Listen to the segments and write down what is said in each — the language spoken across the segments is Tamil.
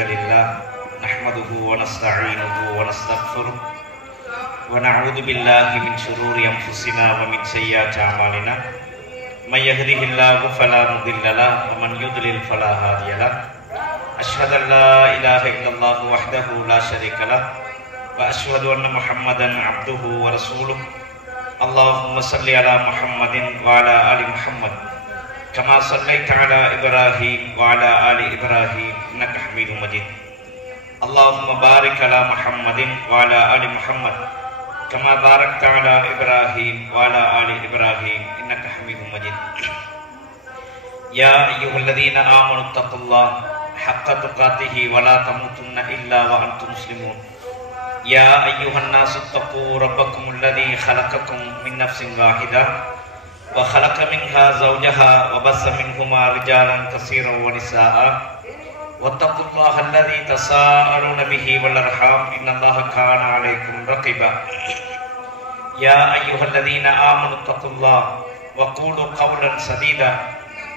الحمد لله نحمده ونستعينه ونستغفره ونعوذ بالله من شرور أنفسنا ومن سيئات أعمالنا من يهده الله فلا مضل له ومن يضلل فلا هادي له أشهد أن لا إله إلا الله وحده لا شريك له وأشهد أن محمدا عبده ورسوله اللهم صل على محمد وعلى آل محمد كما صليت على إبراهيم وعلى آل إبراهيم إنك حميد مجيد اللهم بارك على محمد وعلى آل محمد كما باركت على إبراهيم وعلى آل إبراهيم إنك حميد مجيد يا أيها الذين آمنوا اتقوا الله حق تقاته ولا تموتن إلا وأنتم مسلمون يا أيها الناس اتقوا ربكم الذي خلقكم من نفس واحدة وخلق منها زوجها وبث منهما رجالا كثيرا ونساء واتقوا الله الذي تساءلون به والأرحام إن الله كان عليكم رقيبا يا أيها الذين آمنوا اتقوا الله وقولوا قولا سديدا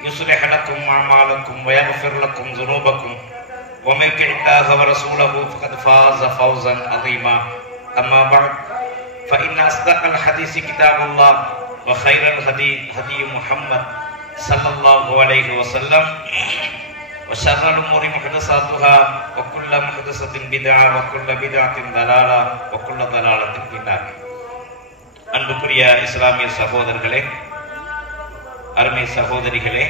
يصلح لكم أعمالكم ويغفر لكم ذنوبكم ومن يطع الله ورسوله فقد فاز فوزا عظيما أما بعد فإن أصدق الحديث كتاب الله وخير الهدي هدي محمد صلى الله عليه وسلم وشر الأمور محدثاتها وكل محدثة بدعة وكل بدعة ضلالة وكل ضلالة في النار. அன்புக்குரிய இஸ்லாமிய சகோதரர்களே, அருமை சகோதரிகளே,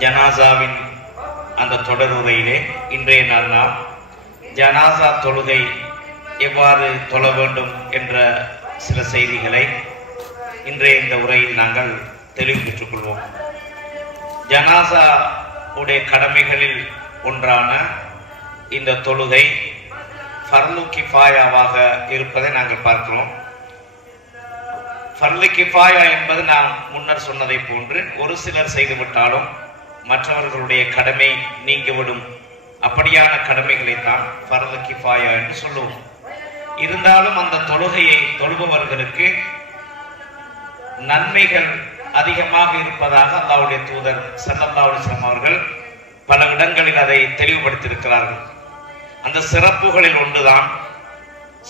ஜனாசாவின் அந்த தொடருரையிலே இன்றைய நாள் நாம் ஜனாசா தொழுகை எவ்வாறு தொழ வேண்டும் என்ற சில செய்திகளை இன்றைய இந்த உரையில் நாங்கள் தெளிவு பெற்றுக் கொள்வோம். ஜனாசா உடைய கடமைகளில் ஒன்றான இந்த தொழுகை ஃபர்லு கிஃபாயாவாக இருப்பதை நாங்கள் பார்க்கிறோம். ஃபர்லு கிஃபாயா என்பது நாம் முன்னர் சொன்னதை போன்று ஒரு சிலர் செய்துவிட்டாலும் மற்றவர்களுடைய கடமை நீங்கிவிடும் அப்படியான கடமைகளை தான் ஃபர்லு கிஃபாயா என்று சொல்லுவோம். இருந்தாலும் அந்த தொழுகையை தொழுபவர்களுக்கு நன்மைகள் அதிகமாக இருப்பதாக அல்லாஹ்வுடைய தூதர் ஸல்லல்லாஹு அலைஹி வஸல்லம் அவர்கள் பல இடங்களில் அதை தெளிவுபடுத்தியிருக்கிறார்கள். அந்த சிறப்புகளில் ஒன்றுதான்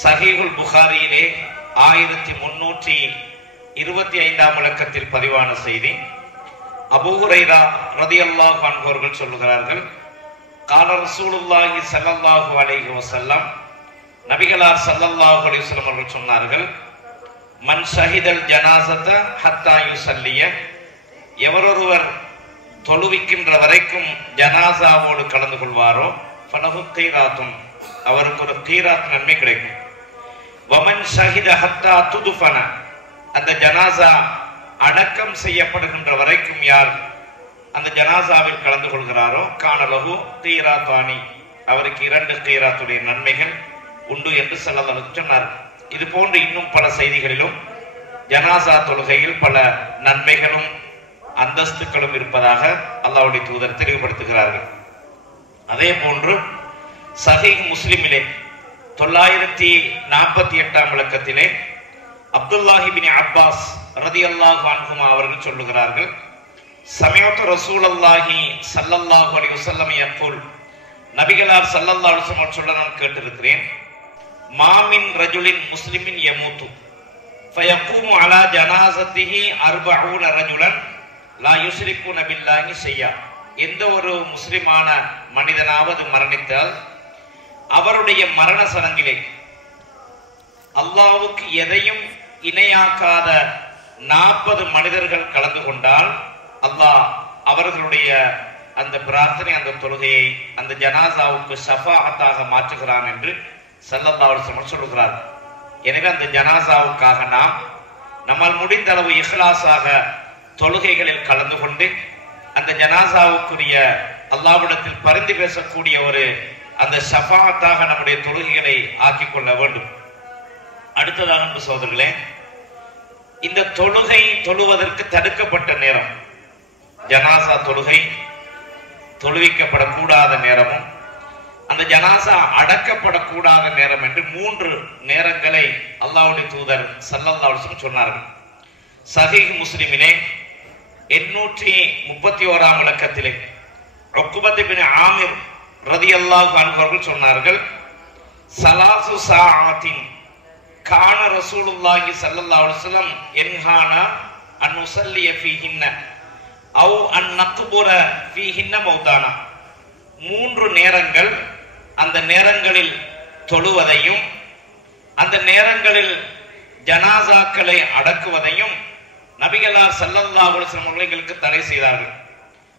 சஹீஹுல் புகாரியிலே 1325 இலக்கத்தில் பதிவான செய்தி. அபூ ஹுரைரா ரலியல்லாஹு அன்ஹு அவர்கள் சொல்லுகிறார்கள், கால ரசூலுல்லாஹி ஸல்லல்லாஹு அலைஹி வஸல்லம், நபிகளார் ஸல்லல்லாஹு அலைஹி வஸல்லம் அவர்கள் சொன்னார்கள், மன் ஷஹிதல் ஜனாஸத ஹத்தா யுஸல்லிய, எவரொருவர் தொழுவிக்கின்ற வரைக்கும் ஜனாசாவோடு கலந்து கொள்வாரோ ஃபலஹு கீராத்துன், அவருக்கு ஒரு கீராத் நன்மை கிடைக்கும். வமன் ஷஹித ஹத்தா துதுஃபன, அந்த ஜனாசா அடக்கம் செய்யப்படுகின்ற வரைக்கும் யார் அந்த ஜனாசாவில் கலந்து கொள்கிறாரோ கானலஹு கீராத்தானி, அவருக்கு 2 கீராத்துடைய நன்மைகள் உண்டு என்று ஸல்லல்லாஹு அலைஹி வஸல்லம் சொன்னார். இது போன்று இன்னும் பல செய்திகளிலும் ஜனாசா தொழுகையில் பல நன்மைகளும் அந்தஸ்துக்களும் இருப்பதாக அல்லாஹ்வுடைய தூதர் தெளிவுபடுத்துகிறார்கள். அதே போன்று சஹீஹ் முஸ்லிமிலே 948 இலக்கத்திலே அப்துல்லாஹ் இப்னு அப்பாஸ் ரலியல்லாஹு அன்ஹுமா அவர்கள் சொல்லுகிறார்கள், சமயத்து ரசூலுல்லாஹி ஸல்லல்லாஹு அலைஹி வஸல்லம் யக்கூல், நபிகளார் ஸல்லல்லாஹு அலைஹி வஸல்லம் சொல்ல நான் கேட்டிருக்கிறேன், மாமின் ரஜுலின் முஸ்லிமின் யமூத்து ஃபயகூமு அலா ஜனாஸத்திஹி 40 ரஜுலன் லா யுஷ்ரிகுன பில்லாஹி ஷையா, எந்த ஒரு முஸ்லிமான மனிதனாவது மரணித்தால் அவருடைய மரண சடங்கிலே அல்லாஹ்வுக்கு எதையும் இணையாக்காத 40 மனிதர்கள் கலந்து கொண்டால் அல்லாஹ் அவர்களுடைய அந்த பிரார்த்தனை, அந்த தொழுகையை அந்த ஜனாசாவுக்கு ஷஃபாஅத்தாக மாற்றுகிறான் என்று ஸல்லல்லாஹு அலைஹி வஸல்லம் சொல்கிறார். எனவே அந்த ஜனாசாவுக்காக நாம் நம்மால் முடிந்த அளவு இஹ்லாஸாக தொழுகைகளில் கலந்து கொண்டு அந்த ஜனாசாவுக்குரிய அல்லாஹ்விடத்தில் பரிந்து பேசக்கூடிய ஒரு அந்த ஷஃபாஅத்தாக நம்முடைய தொழுகைகளை ஆக்கிக் கொள்ள வேண்டும். அடுத்ததாக அன்பு சகோதரர்களே, இந்த தொழுகை தொழுவதற்கு தடுக்கப்பட்ட நேரம், ஜனாசா தொழுகை தொழுவிக்கப்படக்கூடாத நேரமும் அந்த ஜனாசா அடக்கப்படக்கூடாத நேரம் என்று 3 நேரங்களை அல்லாஹ்வுடைய தூதர் ஸல்லல்லாஹு அலைஹி வஸல்லம் சொன்னார்கள். சஹீஹ் முஸ்லிமிலே 831 இலக்கத்திலே உக்பத் இப்னு ஆமிர் ரலியல்லாஹு அன்ஹு அவர்கள் சொன்னார்கள், சலாசு சாஅத்தின் கான ரசூலுல்லாஹி ஸல்லல்லாஹு அலைஹி வஸல்லம் என்ஹானா அன் நுஸல்லிய ஃபீஹின்ன அவ் அன் நக்புர ஃபீஹின்ன மௌதானா. 3 நேரங்கள், அந்த நேரங்களில் தொழுவதையும் அந்த நேரங்களில் ஜனாசாக்களை அடக்குவதையும் நபிகளார் ஸல்லல்லாஹு அலைஹி வஸல்லம் அவர்களுக்கு தடை செய்தார்கள்.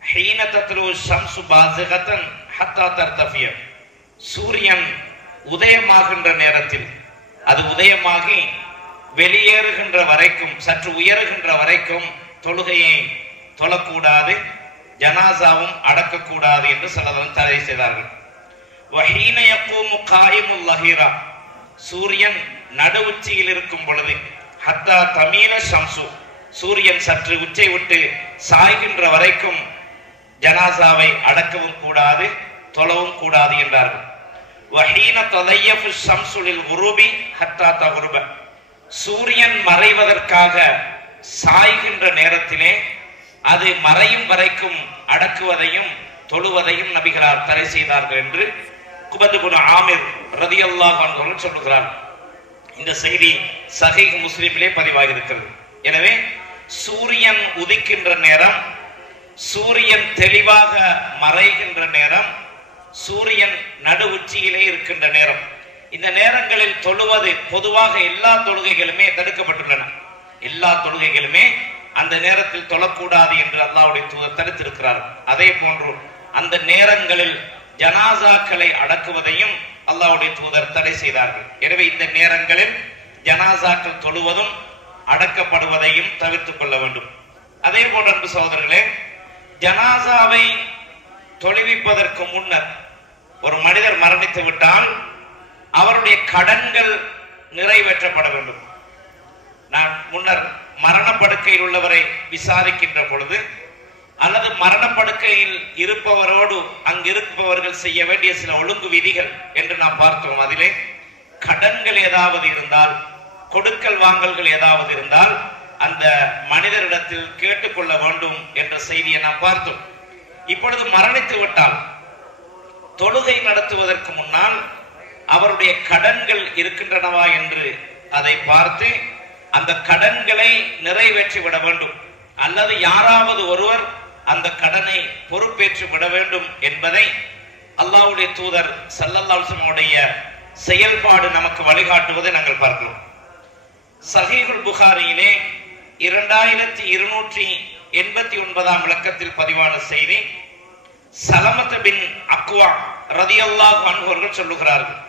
ஹீன தத்லு ஷம்சு பாஸிகத்தன் ஹத்தா தர்தஃபிய, சூரியன் உதயமாகின்ற நேரத்தில், அது உதயமாகி வெளியேறுகின்ற வரைக்கும், சற்று உயருகின்ற வரைக்கும் தொழுகையை தொழக்கூடாது, ஜனாசாவும் அடக்கக்கூடாது என்று சிலர் தடை செய்தார்கள். வஹீன யக்கூமு காயிமுல் லஹீரா, சூரியன் நடு உச்சியில் இருக்கும் பொழுது, ஹத்தா தமீன ஷம்சு, சூரியன் சற்று உச்சை விட்டு சாய்கின்ற வரைக்கும் ஜனாசாவை அடக்கவும் கூடாது, தொழவும் கூடாது என்றார்கள். வஹீன தலையஃபு ஷம்சு லில் குரூபி ஹத்தா தகுருப, சூரியன் மறைவதற்காக சாய்கின்ற நேரத்திலே அது மறையும் வரைக்கும் அடக்குவதையும் தொழுவதையும் நபிகளார் தடை செய்தார்கள் என்று குபத் இப்னு ஆமிர் ரலியல்லாஹு அன்ஹு அவர்கள் சொல்கிறார். இந்த செய்தி சஹீஹ் முஸ்லிமிலே பதிவாகி இருக்கிறது. எனவே சூரியன் உதிக்கின்ற நேரம், சூரியன் தெளிவாக மறைகின்ற நேரம், சூரியன் நடு உச்சியிலே இருக்கின்ற நேரம், இந்த நேரங்களில் தொழுவது பொதுவாக எல்லா தொழுகைகளுமே தடுக்கப்பட்டுள்ளன. எல்லா தொழுகைகளுமே அந்த நேரத்தில் தொழக்கூடாது என்று அல்லாஹ்வுடைய தூதர் தடுத்திருக்கிறார். அதே போன்று அந்த நேரங்களில் ஜனாசாக்களை அடக்குவதையும் அல்லாஹ்வுடைய தூதர் தடை செய்தார்கள். எனவே இந்த நேரங்களில் ஜனாசாக்கள் தொழுவதும் அடக்கப்படுவதையும் தவிர்த்துக் கொள்ள வேண்டும். அதே போன்ற அன்பு சகோதரர்களே, ஜனாசாவை தொழுவிப்பதற்கு முன்னர் ஒரு மனிதர் மரணித்து விட்டால் அவருடைய கடன்கள் நிறைவேற்றப்பட வேண்டும். நான் முன்னர் மரணப்படுக்கையில் உள்ளவரை விசாரிக்கின்ற பொழுது, அல்லது மரணப்படுக்கையில் இருப்பவரோடு அங்கிருப்பவர்கள் செய்ய வேண்டிய சில ஒழுங்கு விதிகள் என்று நாம் பார்த்தோம். அதிலே கடன்கள் ஏதாவது இருந்தால், கொடுக்கல் வாங்கல்கள் ஏதாவது இருந்தால் அந்த மனிதரிடத்தில் கேட்டுக்கொள்ள வேண்டும் என்ற செய்தியை நாம் பார்த்தோம். இப்பொழுது மரணித்து விட்டால் தொழுகை நடத்துவதற்கு முன்னால் அவருடைய கடன்கள் இருக்கின்றனவா என்று அதை பார்த்து அந்த கடன்களை நிறைவேற்றி விட வேண்டும், அல்லது யாராவது ஒருவர் அந்த கடனை பொறுப்பேற்று விட வேண்டும் என்பதை அல்லாஹ்வுடைய தூதர் ஸல்லல்லாஹு அலைஹி வஸல்லம் செயல்பாடு நமக்கு வழிகாட்டுவதை நாங்கள் பார்க்கிறோம். சஹீஹுல் புகாரியிலே 2289 இலக்கத்தில் பதிவான செய்தி, சலமத் பின் அக்வா ரலியல்லாஹு அன்ஹு அவர்கள் சொல்லுகிறார்கள்,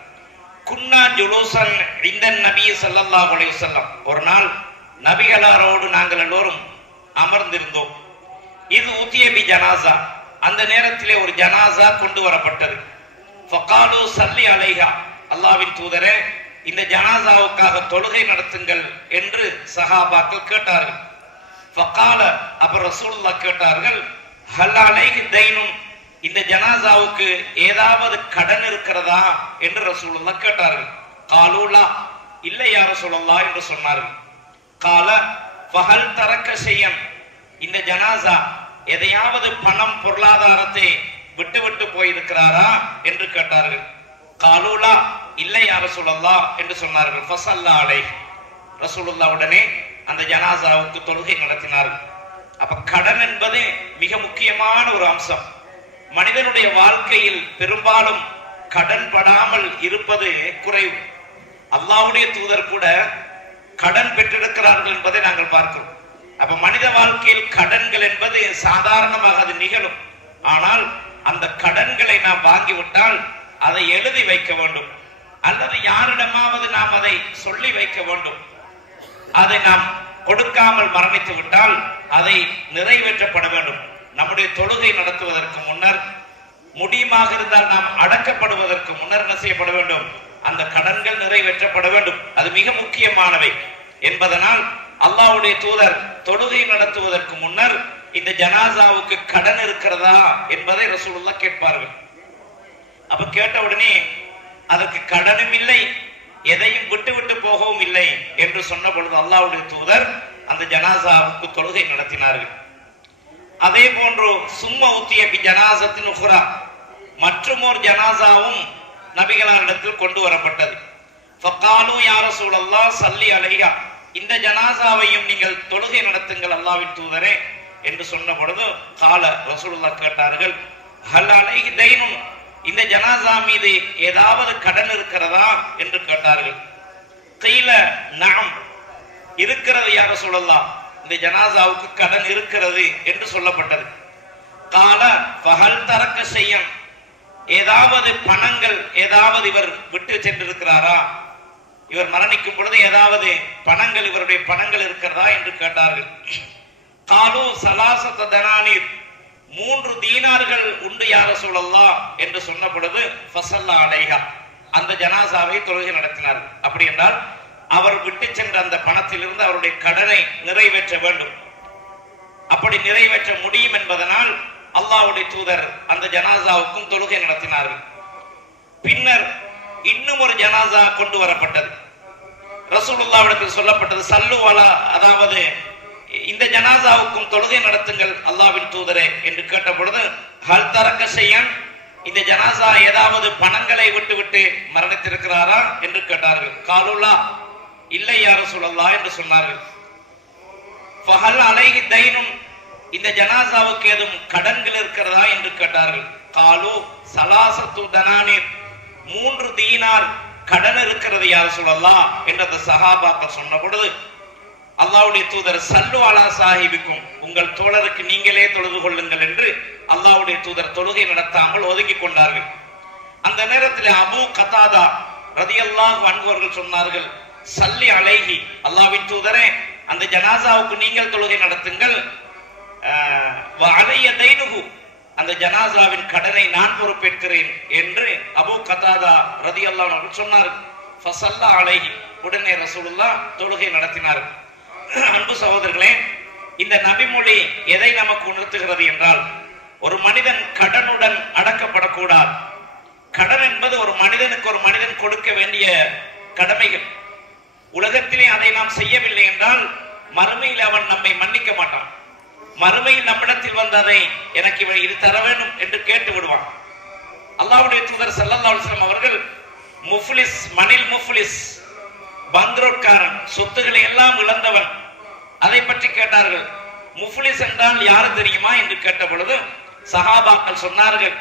குன்னா ஜுலூசன் இந்தன் நபி ஸல்லல்லாஹு அலைஹி வஸல்லம், ஒரு நாள் நபிகளாரோடு நாங்கள் எல்லோரும் அமர்ந்திருந்தோம். இது உத்திய பி ஜனாசா, அந்த நேரத்திலே ஒரு ஜனாசா கொண்டு வரப்பட்டது. ஃபகாலு ஸல்லி அலைஹா, அல்லாஹ்வின் தூதரே இந்த ஜனாசாவுக்காக தொழுகை நடத்துங்கள் என்று சஹாபாக்கள் கேட்டார்கள். ஃபகால, அப்ப ரசூலுல்லாஹ் கேட்டார்கள், ஹல் அலைஹி தைனுன், இந்த ஜனாசாவுக்கு ஏதாவது கடன் இருக்கிறதா என்று ரசூலுல்லாஹ் கேட்டார்கள். காலூலா, இல்லை யா ரசூலுல்லாஹ் என்று சொன்னார்கள். கால ஃபஹல் தரக்க ஷையன், இந்த ஜனாசா எதையாவது பணம் பொருளாதாரத்தை விட்டு போயிருக்கிறாரா என்று கேட்டார்கள். காலூலா, இல்லை யா ரசூலுல்லாஹ் என்று சொன்னார்கள். ஃபஸல்லா அலைஹி, ரசூலுல்லாஹ் உடனே அந்த ஜனாசாவுக்கு தொழுகை நடத்தினார்கள். அப்ப கடன் என்பது மிக முக்கியமான ஒரு அம்சம். மனிதனுடைய வாழ்க்கையில் பெரும்பாலும் கடன் படாமல் இருப்பது குறைவு. அல்லாஹ்வுடைய தூதர் கூட கடன் பெற்றிருக்கிறார்கள் என்பதை நாங்கள் பார்க்கிறோம். அப்ப மனித வாழ்க்கையில் கடன்கள் என்பது சாதாரணமாக அது நிகழும். ஆனால் அந்த கடன்களை நாம் வாங்கிவிட்டால் அதை எழுதி வைக்க வேண்டும், அல்லது யாரிடமாவது நாம் அதை சொல்லி வைக்க வேண்டும். அதை நாம் கொடுக்காமல் மரணித்து விட்டால் அதை நிறைவேற்றப்பட வேண்டும். நம்முடைய தொழுகை நடத்துவதற்கு முன்னர், முடியுமாக இருந்தால் நாம் அடக்கப்படுவதற்கு முன்னர் என்ன செய்யப்பட வேண்டும்? அந்த கடன்கள் நிறைவேற்றப்பட வேண்டும். அது மிக முக்கியமானவை என்பதனால் அல்லாஹ்வுடைய தூதர் தொழுகை நடத்துவதற்கு முன்னர் இந்த ஜனாசாவுக்கு கடன் இருக்கிறதா என்பதை ரசூலுல்லாஹ் கேட்பார்கள். அப்ப கேட்ட உடனே அதற்கு கடனும் இல்லை, எதையும் விட்டு போகவும் இல்லை என்று சொன்ன பொழுது அல்லாஹ்வுடைய தூதர் அந்த ஜனாசாவுக்கு தொழுகை நடத்தினார்கள். அதே போன்று சும்ம உத்திய பி ஜனாசத்தின் உஹ்ரா, மற்றுமோர் ஜனாசாவும் நபிகளாரிடத்தில் கொண்டு வரப்பட்டது. ஃபகாலு யா ரசூலல்லாஹ் ஸல்லி அலைஹா, இந்த ஜனாசாவையும் நீங்கள் தொழுகை நடத்துங்கள் அல்லாஹ்வின் தூதரே என்று சொன்ன பொழுது கால ரசூலுல்லாஹ் கேட்டார்கள், ஹல் அலைஹி தைனுன், இந்த ஜனாசா மீது ஏதாவது கடன் இருக்கிறதா என்று கேட்டார்கள். கீல நஅம், இருக்கிறது யா ரசூலல்லாஹ், இந்த ஜனாசாவுக்கு கடன் இருக்கிறது என்று சொல்லப்பட்டது. கால ஃபஹல் தரக்க ஷையன், ஏதாவது பணங்கள் ஏதாவது இவர் விட்டு சென்றிருக்கிறாரா, இவர் மரணிக்கும் பொழுது ஏதாவது பணங்கள் இவருடைய பணங்கள் இருக்கிறதா என்று கேட்டார்கள். காலு சலாசத தனானீர், 3 தீனார்கள் உண்டு யா ரசூலல்லாஹ் என்று சொன்ன பொழுது ஃபஸல்லா அலைஹா, அந்த ஜனாசாவை தொழுகை நடத்தினார். அப்படி என்றால் அவர் விட்டு சென்ற அந்த பணத்திலிருந்து அவருடைய கடனை நிறைவேற்ற வேண்டும். அப்படி நிறைவேற்ற முடியும் என்பதனால் அல்லாஹ்வுடைய தூதர் அந்த ஜனாசாவுக்கும் தொழுகை நடத்தினார்கள். பின்னர் இன்னும் ஒரு ஜனாசா கொண்டு வரப்பட்டது. ரசூலுல்லாஹ்விடத்தில் சொல்லப்பட்டது சல்லு அலா, அதாவது இந்த ஜனாசாவுக்கும் தொழுகை நடத்துங்கள் அல்லாஹ்வின் தூதரே என்று கேட்ட பொழுது ஹல் தரக்க ஷையன், இந்த ஜனாசா ஏதாவது பணங்களை விட்டு மரணித்திருக்கிறாரா என்று கேட்டார்கள். காலுல்லா, இல்லை யா ரசூலல்லாஹ் என்று சொன்னார்கள். ஃபஹல் அலைஹி தைனுன், இந்த ஜனாசாவுக்கு ஏதும் கடன்கள் இருக்கிறதா என்று கேட்டார்கள். காலு சலாசத்து தனானீர், 3 தீனார் கடன் இருக்கிறது யா ரசூலல்லாஹ் என்று அந்த சஹாபாக்கள் சொன்ன பொழுது அல்லாஹ்வுடைய தூதர் சல்லு அலா சாஹிபிக்கும், உங்கள் தோழருக்கு நீங்களே தொழுது கொள்ளுங்கள் என்று அல்லாஹ்வுடைய தூதர் தொழுகை நடத்தாமல் ஒதுக்கி கொண்டார்கள். அந்த நேரத்தில் அபூ கதாதா ரலியல்லாஹு அன்ஹு அவர்கள் சொன்னார்கள், சல்லி அலைஹி, அல்லாஹ்வின் தூதரே அந்த ஜனாசாவுக்கு நீங்கள் தொழுகை நடத்துங்கள், வ அலைய தைனுஹு, அந்த ஜனாசாவின் கடனை நான் பொறுப்பேற்கிறேன் என்று அபூ கதாதா ரலியல்லாஹு அன்ஹு சொன்னார்கள். ஃபஸல்லா அலைஹி, உடனே ரசூலுல்லாஹ் தொழுகை நடத்தினார். அன்பு சகோதரர்களே, இந்த நபிமொழி எதை நமக்கு உணர்த்துகிறது என்றால், ஒரு மனிதன் கடனுடன் அடக்கப்படக்கூடாது. கடன் என்பது ஒரு மனிதனுக்கு ஒரு மனிதன் கொடுக்க வேண்டிய கடமைகள். உலகத்திலே அதை நாம் செய்யவில்லை என்றால் மறுமையில் அவன் நம்மை மன்னிக்க மாட்டான். மறுமையில் நம்மிடத்தில் வந்ததை எனக்கு இது தர வேண்டும் என்று கேட்டு விடுவான். அல்லாஹ்வுடைய தூதர் ஸல்லல்லாஹு அலைஹி வஸல்லம் அவர்கள் முஃப்லிஸ், மனில் முஃப்லிஸ், பந்த்ரோட்காரன், சொத்துக்களை எல்லாம் இழந்தவன், அதை பற்றி கேட்டார்கள். முஃப்லிஸ் என்றால் யாரு தெரியுமா என்று கேட்ட பொழுது சஹாபாக்கள் சொன்னார்கள்,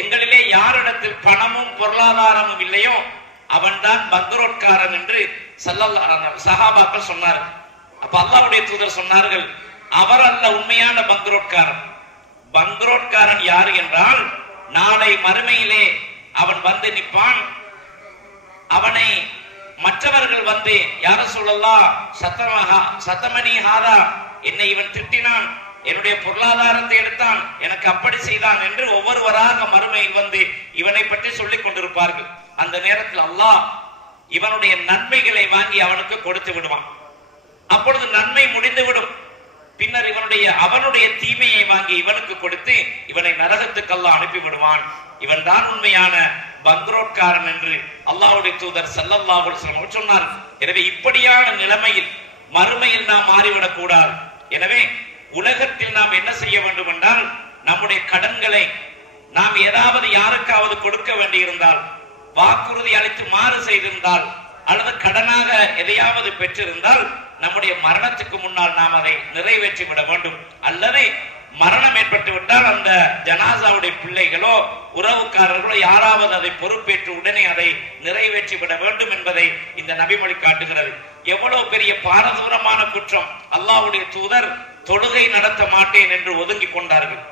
எங்களிலே யாரிடத்தில் பணமும் பொருளாதாரமும் இல்லையோ அவன்தான் பந்த்ரோட்காரன் என்று சஹாபாக்கள் சொன்னார்கள். அப்ப அல்லாஹ்வுடைய தூதர் சொன்னார்கள், அவர் அல்ல உண்மையான பந்த்ரோட்காரன். பந்த்ரோட்காரன் யாரு என்றால், நாளை மறுமையிலே அவன் வந்து நிற்பான். அவனை மற்றவர்கள் வந்து யா ரசூலல்லாஹ் சத்தமணி ஹாதா, என்னை இவன் திட்டினான், என்னுடைய பொருளாதாரத்தை எடுத்தான், எனக்கு அப்படி செய்தான் என்று ஒவ்வொருவராக மறுமையில் வந்து இவனை பற்றி சொல்லிக் கொண்டிருப்பார்கள். அந்த நேரத்தில் அல்லாஹ் இவனுடைய நன்மைகளை வாங்கி அவனுக்கு கொடுத்து விடுவான். அப்பொழுது நன்மை முடிந்துவிடும். பின்னர் அவனுடைய தீமையை வாங்கி இவனுக்கு கொடுத்து இவனை நரகத்துக்கு அல்லாஹ் அனுப்பி விடுவான். இவன் தான் உண்மையான பந்த்ரோட்காரன் என்று அல்லாஹ்வுடைய தூதர் ஸல்லல்லாஹு அலைஹி வஸல்லம் சொன்னார். எனவே இப்படியான நிலைமையில் மறுமையில் நாம் மாறிவிடக் கூடாது. எனவே உலகத்தில் நாம் என்ன செய்ய வேண்டும் என்றால், நம்முடைய கடன்களை நாம் ஏதாவது யாருக்காவது கொடுக்க வேண்டியிருந்தால், வாக்குறுதி அளித்து மாறு செய்திருந்தால், அல்லது கடனாக எதையாவது பெற்றிருந்தால் நம்முடைய மரணத்துக்கு முன்னால் நாம் அதை நிறைவேற்றி விட வேண்டும். அல்லது மரணம் ஏற்பட்டு விட்டால் அந்த ஜனாசாவுடைய பிள்ளைகளோ உறவுக்காரர்களோ யாராவது அதை பொறுப்பேற்று உடனே அதை நிறைவேற்றி விட வேண்டும் என்பதை இந்த நபிமொழி காட்டுகிறது. எவ்வளவு பெரிய பாரதூரமான குற்றம்! அல்லாஹ்வுடைய தூதர் தொழுகை நடத்த மாட்டேன் என்று ஒதுங்கி கொண்டார்கள்.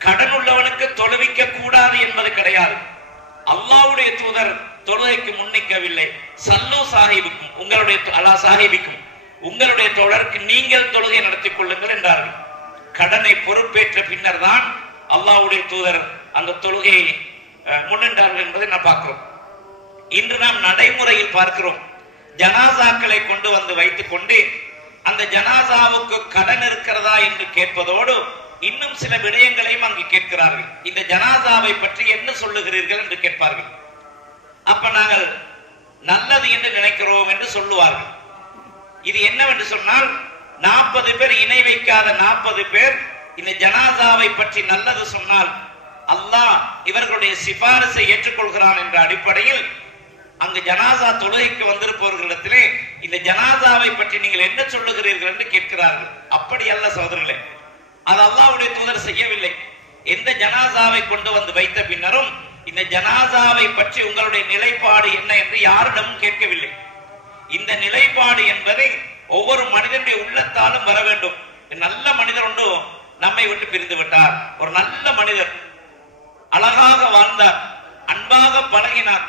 கடன் உள்ளவனுக்கு தொழுவிக்க கூடாது என்பது கிடையாது. அல்லாஹ்வுடைய தூதர் தொழுகைக்கு முன்னிக்கவில்லை. சல்லு சாஹிபுக்கும், உங்களுடைய அலா சாஹிபிக்கும், உங்களுடைய தோழருக்கு நீங்கள் தொழுகை நடத்திக் கொள்ளுங்கள் என்றார்கள். கடனை பொறுப்பேற்ற பின்னர் தான் அல்லாஹ்வுடைய தூதர் அந்த தொழுகையை முன்னின்றார்கள் என்பதை நாம் பார்க்கிறோம். இன்று நாம் நடைமுறையில் பார்க்கிறோம், ஜனாசாக்களை கொண்டு வந்து வைத்துக் கொண்டு அந்த ஜனாசாவுக்கு கடன் இருக்கிறதா என்று கேட்பதோடு இன்னும் சில விடயங்களையும் அங்கு கேட்கிறார்கள். இந்த ஜனாசாவை பற்றி என்ன சொல்லுகிறீர்கள் என்று கேட்பார்கள். அப்ப நாங்கள் நல்லது என்று நினைக்கிறோம் என்று சொல்லுவார்கள். இது என்னவென்று சொன்னால், 40 பேர் இணை வைக்காத 40 பேர் இந்த ஜனாசாவை பற்றி நல்லது சொன்னால் அல்லாஹ் இவர்களுடைய சிபாரிசை ஏற்றுக்கொள்கிறான் என்ற அடிப்படையில் அங்கு ஜனாசா தொழுகைக்கு வந்திருப்பவர்களிடத்திலே இந்த ஜனாசாவை பற்றி நீங்கள் என்ன சொல்லுகிறீர்கள் என்று கேட்கிறார்கள். அப்படி அல்ல சகோதரர்களே, அது அல்லாஹ்வுடைய தூதர் செய்யவில்லை. எந்த ஜனாசாவை கொண்டு வந்து வைத்த பின்னரும் இந்த ஜனாசாவை பற்றி உங்களுடைய நிலைப்பாடு என்ன என்று யாரிடமும் கேட்கவில்லை. இந்த நிலைப்பாடு என்பதை ஒவ்வொரு மனிதனுடைய உள்ளத்தாலும் வர வேண்டும். நல்ல மனிதர் ஒன்று நம்மை விட்டு பிரிந்து விட்டார், ஒரு நல்ல மனிதர் அழகாக வாழ்ந்தார், அன்பாக பழகினார்,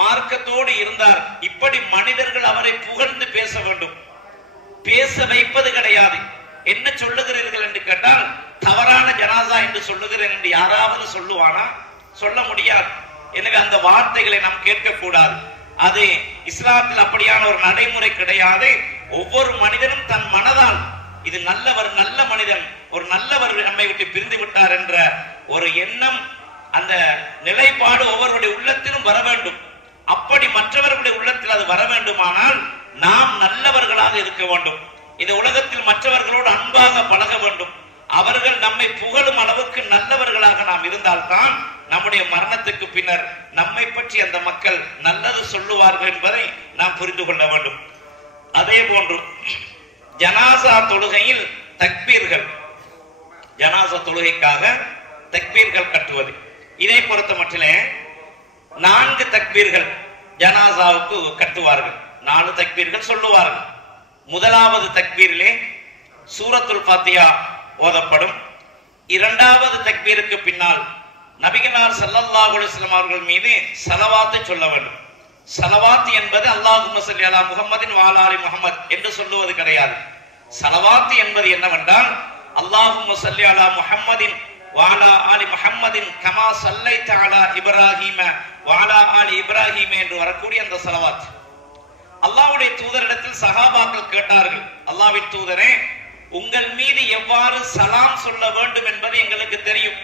மார்க்கத்தோடு இருந்தார். இப்படி மனிதர்கள் அவரை புகழ்ந்து பேச வேண்டும், பேச வைப்பது கிடையாது. என்ன சொல்லுகிறீர்கள் என்று கேட்டால் தவறான ஜனாசா என்று சொல்லுகிறேன் என்று யாராவது சொல்லுவானா? சொல்ல முடியாது. எனவே அந்த வார்த்தைகளை நாம் கேட்கக்கூடாது. அது இஸ்லாத்தில் அப்படியான ஒரு நடைமுறை கிடையாது. ஒவ்வொரு மனிதனும் தன் மனதால் இது நல்லவர், நல்ல மனிதன், ஒரு நல்லவர் நம்மை விட்டு பிரிந்து விட்டார் என்ற ஒரு எண்ணம், அந்த நிலைப்பாடு ஒவ்வொருடைய உள்ளத்திலும் வர வேண்டும். அப்படி மற்றவர்களுடைய உள்ளத்தில் அது வர வேண்டுமானால் நாம் நல்லவர்களாக இருக்க வேண்டும். இந்த உலகத்தில் மற்றவர்களோடு அன்பாக பழக வேண்டும். அவர்கள் நம்மை புகழும் அளவுக்கு நல்லவர்களாக நாம் இருந்தால்தான் நம்முடைய மரணத்துக்கு பின்னர் நம்மை பற்றி அந்த மக்கள் நல்லது சொல்லுவார்கள் என்பதை நாம் புரிந்து கொள்ள வேண்டும். அதே போன்று ஜனாசா தொழுகையில் தக்பீர்கள், ஜனாசா தொழுகைக்காக தக்பீர்கள் கட்டுவது, இதை பொறுத்த மட்டிலே 4 தக்பீர்கள் ஜனாசாவுக்கு கட்டுவார்கள். 4 தக்பீர்கள் சொல்லுவார்கள். முதலாவது தக்பீரிலே சூரத்துல் ஃபாத்திஹா ஓதப்படும். இரண்டாவது தக்பீருக்கு பின்னால் நபிகளார் ஸல்லல்லாஹு அலைஹி வஸல்லம் அவர்கள் மீது ஸலவாத் சொல்ல வேண்டும். ஸலவாத் என்பது அல்லாஹும்ம ஸல்லி அலா முஹம்மதின் வ அலா ஆலி முஹம்மத் என்று சொல்லுவது கிடையாது. ஸலவாத் என்பது என்னவென்றால் அல்லாஹும்ம ஸல்லி அலா முஹம்மதின் வ அலா ஆலி முஹம்மதின் கமா ஸல்லைத அலா இப்ராஹீம வ அலா ஆலி இப்ராஹீம என்று வரக்கூடிய அந்த ஸலவாத். அல்லாஹ்வுடைய தூதரிடத்தில் சஹாபாக்கள் கேட்டார்கள், அல்லாஹ்வின் தூதரே, உங்கள் மீது எவ்வாறு சலாம் சொல்ல வேண்டும் என்பது எங்களுக்கு தெரியும்,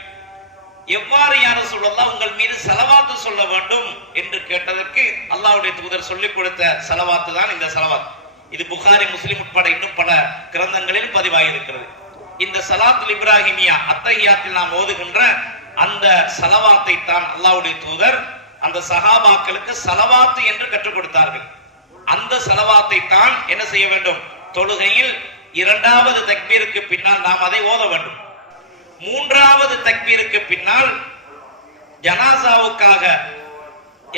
எவ்வாறு யார சொல்லலாம் உங்கள் மீது ஸலவாத் சொல்ல வேண்டும் என்று கேட்டதற்கு அல்லாஹ்வுடைய தூதர் சொல்லிக் கொடுத்த ஸலவாத் தான் இந்த ஸலவாத். இது புகாரி, முஸ்லிம் உட்பட இன்னும் பல கிரந்தங்களில் பதிவாகி இருக்கிறது. இந்த ஸலாத்துல் இப்ராஹிமியா அத்தஹியாத்தில் நாம் ஓதுகின்ற அந்த ஸலவாத்தை தான் அல்லாஹ்வுடைய தூதர் அந்த சஹாபாக்களுக்கு ஸலவாத் என்று கற்றுக் கொடுத்தார்கள். அந்த ஸலவாத்தை தான் என்ன செய்ய வேண்டும்? தொழுகையில் இரண்டாவது தக்பீருக்கு பின்னால் நாம் அதை ஓத வேண்டும். மூன்றாவது தக்பீருக்கு பின்னால் ஜனாசாவுக்காக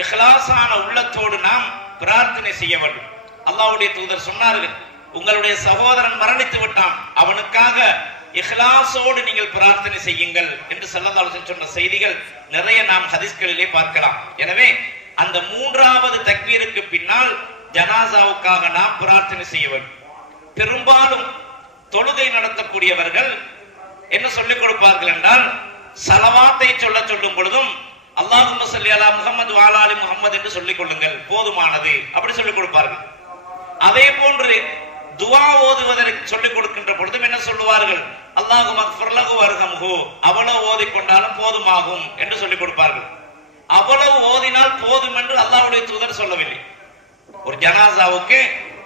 இஹ்லாஸான உள்ளத்தோடு நாம் பிரார்த்தனை செய்ய வேண்டும். அல்லாஹ்வுடைய தூதர் சொன்னார்கள், உங்களுடைய சகோதரன் மரணித்து விட்டான், அவனுக்காக இஹ்லாஸோடு நீங்கள் பிரார்த்தனை செய்யுங்கள் என்று ஸல்லல்லாஹு அலைஹி வஸல்லம் சொன்ன செய்திகள் நிறைய நாம் ஹதீஸ்களிலே பார்க்கலாம். எனவே அந்த மூன்றாவது தக்பீருக்கு பின்னால் ஜனாசாவுக்காக நாம் பிரார்த்தனை செய்ய வேண்டும். பெரும்பாலும் தொழுகை நடத்தக்கூடியவர்கள் என்ன சொல்லிக் கொடுப்பார்கள் என்றால், ஸலவாத்தை சொல்லும் பொழுதும் அல்லாஹும்ம ஸல்லி அலா முஹம்மது வ அலா ஆலி முஹம்மது என்று சொல்லிக் கொள்ளுங்கள், போதுமானது, அப்படி சொல்லிக் கொடுப்பார்கள். அதே போன்று துஆ ஓதுவதற்கு சொல்லிக் கொடுக்கின்ற பொழுதும் என்ன சொல்லுவார்கள்? அல்லாஹும்ம ஃபிர் லஹு வர்ஹம்ஹு, அவ்வளவு ஓதிக்கொண்டாலும் போதுமாகும் என்று சொல்லிக் கொடுப்பார்கள். அவ்வளவு ஓதினால் போதும் என்று அல்லாஹ்வுடைய தூதர் சொல்லவில்லை. ஒரு ஜனாசாவுக்கு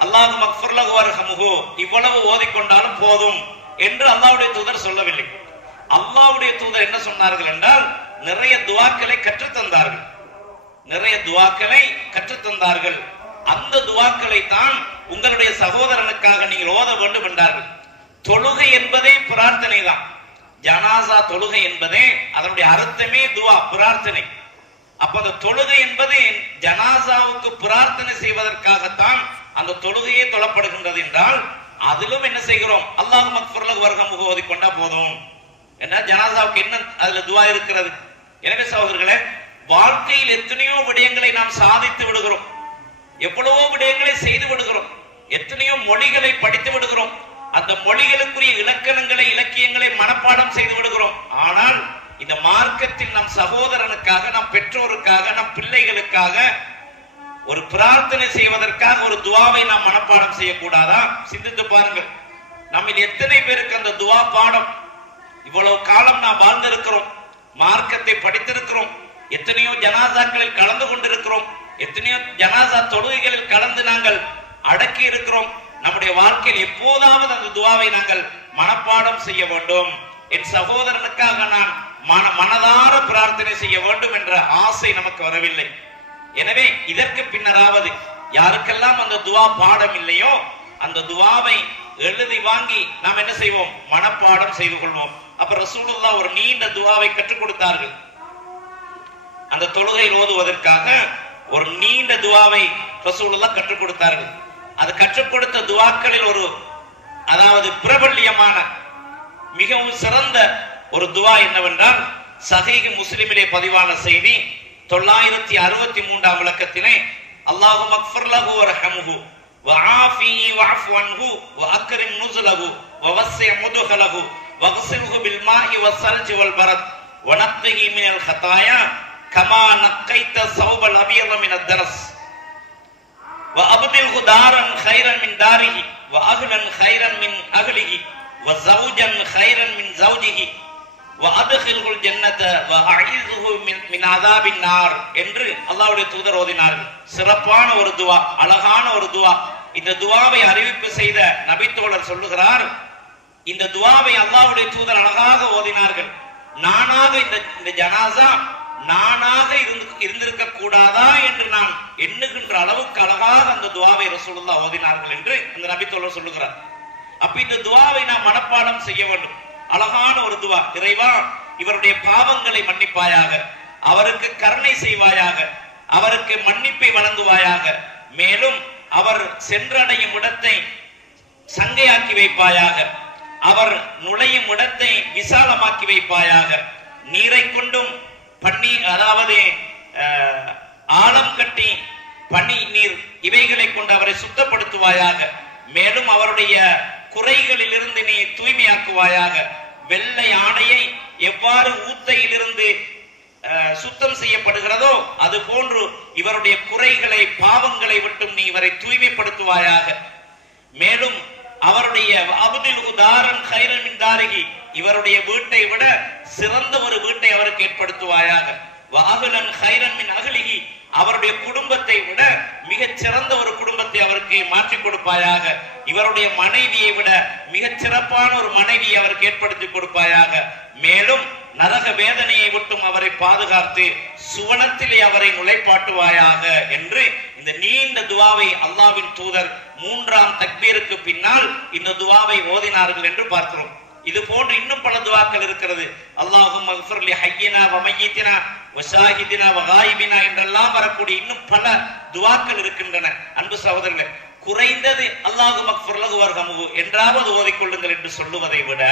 அல்லாஹும்ம ஃபிர் லஹு வர்ஹம்ஹு இவ்வளவு ஓதிக்கொண்டாலும் போதும் என்று அல்லாஹ்வுடைய தூதர் சொல்லவில்லை. அல்லாஹ்வுடைய தூதர் என்ன சொன்னார்கள் என்றால், நிறைய துஆக்களை கற்றுத் தந்தார்கள், நிறைய துஆக்களை கற்றுத் தந்தார்கள். அந்த துஆக்களை தான் உங்களுடைய சகோதரனுக்காக நீங்கள் ஓத வேண்டும் என்றார்கள். தொழுகை என்பதே பிரார்த்தனை தான். ஜனாசா தொழுகை என்பதே அதனுடைய அர்த்தமே துஆ, பிரார்த்தனை. அப்ப அந்த தொழுகை என்பது ஜனாசாவுக்கு பிரார்த்தனை செய்வதற்காகத்தான் அந்த தொழுகையே தொழப்படுகின்றது என்றால், அதிலும் என்ன செய்கிறோம்? அல்லாஹும்ம ஃபிர் லஹு வர்ஹம்ஹு ஓதிக்கொண்டா போதும் என்ற ஜனாசாவுக்கு என்ன அதுல துஆ இருக்கிறது? எனவே சகோதரர்களே, வாழ்க்கையில் எத்தனையோ விடயங்களை நாம் சாதித்து விடுகிறோம், எவ்வளவோ விடயங்களை செய்து விடுகிறோம், எத்தனையோ மொழிகளை படித்து விடுகிறோம், அந்த மொழிகளுக்குரிய இலக்கணங்களை, இலக்கியங்களை மனப்பாடம் செய்து விடுகிறோம். ஆனால் இந்த மார்க்கத்தில் நம் சகோதரனுக்காக, நம் பெற்றோருக்காக, நம் பிள்ளைகளுக்காக ஒரு பிரார்த்தனை செய்வதற்காக ஒரு துஆவை நாம் மனப்பாடம் செய்யக்கூடாதா? சிந்தித்து பாருங்கள். நம்ம எத்தனை பேருக்கு அந்த துஆ பாடம்? இவ்வளவு காலம் நாம் வாழ்ந்திருக்கிறோம், மார்க்கத்தை படித்திருக்கிறோம், எத்தனையோ ஜனாசாக்களில் கலந்து கொண்டிருக்கிறோம், எத்தனையோ ஜனாசா தொழுகைகளில் கலந்து நாங்கள் அடக்கி இருக்கிறோம். நம்முடைய வாழ்க்கையில் எப்போதாவது அந்த துஆவை நாங்கள் மனப்பாடம் செய்ய வேண்டும். என் சகோதரனுக்காக நான் மனதார பிரார்த்தனை செய்ய வேண்டும் என்ற ஆசை நமக்கு வரவில்லை. எனவே இதற்கு பின்னராவது யாருக்கெல்லாம் அந்த துவா பாடம் இல்லையோ அந்த துவாவை எழுதி வாங்கி நாம் என்ன செய்வோம், மனப்பாடம் செய்து கொள்வோம். அப்ப ரசூலுல்லாஹ் ஒரு நீண்ட துவாவை கற்றுக் கொடுத்தார்கள். அந்த தொழுகையில் ஓதுவதற்காக ஒரு நீண்ட துவாவை ரசூலுல்லாஹ் கற்றுக் கொடுத்தார்கள். அது கற்றுக் கொடுத்த துவாக்களில் ஒரு அதாவது பிரபல்யமான மிகவும் சிறந்த ஒரு துவா என்னவென்றால் சஹீஹ் முஸ்லிமிலே பதிவான செய்தி 963 இலக்கத்திலே அல்லாஹும்ம அக்ஃபிர் லஹு வர்ஹம்ஹு வஆஃபிஹி வஅஃபு அன்ஹு வஅக்ரிம் நுஸுலஹு வவஸ்ஸி' முத்கலஹு வக்ஸில்ஹு பில் மாஇ வஸ்ஸல்ஜி வல் பரத் வனக்ஹி மினல் ஹதாயா கமா நக்கைத ஸௌபல் அபியத மினத் தரஸ் வஅப்தில்ஹு தாரன் கைரன் மின் தாரிஹி வஅஹ்லன் கைரன் மின் அஹ்லிஹி வஸௌஜன் கைரன் மின் ஸௌஜிஹி வஅத்கில்ஹுல் ஜன்னத வஅஇதுஹு மின் அஸாபின் நார் என்று அல்லாஹ்வுடைய தூதர் ஓதினார்கள். சிறப்பான ஒரு துஆ, அழகான ஒரு துஆ. இந்த துஆவை அறிவிப்பு செய்த நபி தோழர் சொல்லுகிறார், இந்த துஆவை அல்லாஹ்வுடைய தூதர் அழகாக ஓதினார்கள். நானாக இந்த ஜனாசா நானாக இருந்திருக்க கூடாதா என்று நான் எண்ணுகின்ற அளவுக்கு அழகாக அந்த துஆவை ரசூலுல்லாஹ் ஓதினார்கள் என்று அந்த நபி தோழர் சொல்லுகிறார். அப்ப இந்த துஆவை நாம் மனப்பாடம் செய்ய வேண்டும். அழகான ஒரு துவா. இறைவா, இவருடைய பாவங்களை மன்னிப்பாயாக, அவருக்கு கருணை செய்வாயாக, அவருக்கு மன்னிப்பை வழங்குவாயாக, மேலும் அவர் சென்றடையும் இடத்தை சங்கையாக்கி வைப்பாயாக, அவர் நுழையும் இடத்தை விசாலமாக்கி வைப்பாயாக, நீரை கொண்டும் பன்னி அதாவது ஆழம் கட்டி பனி நீர் இவைகளை கொண்டு அவரை சுத்தப்படுத்துவாயாக, மேலும் அவருடைய குறைகளில் இருந்து நீ தூய்மையாக்குவாயாக, வெள்ளை ஆடையை எவ்வாறு ஊத்தையிலிருந்து சுத்தம் செய்யப்படுகிறதோ அது போன்று இவருடைய குறைகளை பாவங்களை விட்டும் நீ இவரை தூய்மைப்படுத்துவாயாக, மேலும் அவருடைய அப்தில்ஹு தாரன் கைரன் மின் தாரிஹி இவருடைய வீட்டை விட சிறந்த ஒரு வீட்டை அவருக்கு ஏற்படுத்துவாயாக, வஅஹ்லன் கைரன் மின் அஹ்லிஹி அவருடைய குடும்பத்தை விட மிகச் சிறந்த ஒரு குடும்பத்தை அவருக்கு மாற்றி கொடுப்பாயாக, இவருடைய மனைவியை விட மிகச் சிறப்பான ஒரு மனைவியை அவருக்கு ஏற்படுத்தி கொடுப்பாயாக, மேலும் நரக வேதனையை விட்டும் அவரை பாதுகாத்து சுவனத்திலே அவரை நுழைப்பாட்டுவாயாக என்று இந்த நீண்ட துஆவை அல்லாஹ்வின் தூதர் 3ஆம் தக்பீருக்கு பின்னால் இந்த துஆவை ஓதினார்கள் என்று பார்க்கிறோம். இது போன்று இன்னும் பல துஆக்கள் இருக்கிறது. அல்லாஹும்ம அக்ஃபிர் லி ஹய்யினா வ மய்யித்தினா வ ஷாஹிதினா வ காயிபினா என்றெல்லாம் வரக்கூடிய இன்னும் பல துஆக்கள் இருக்கின்றன. அன்பு சகோதரர்களே, குறைந்தது அல்லாஹும்ம அக்ஃபிர் லஹு வர்ஹம்ஹு என்றாவது ஓதிக்கொள்ளுங்கள் என்று சொல்லுவதை விட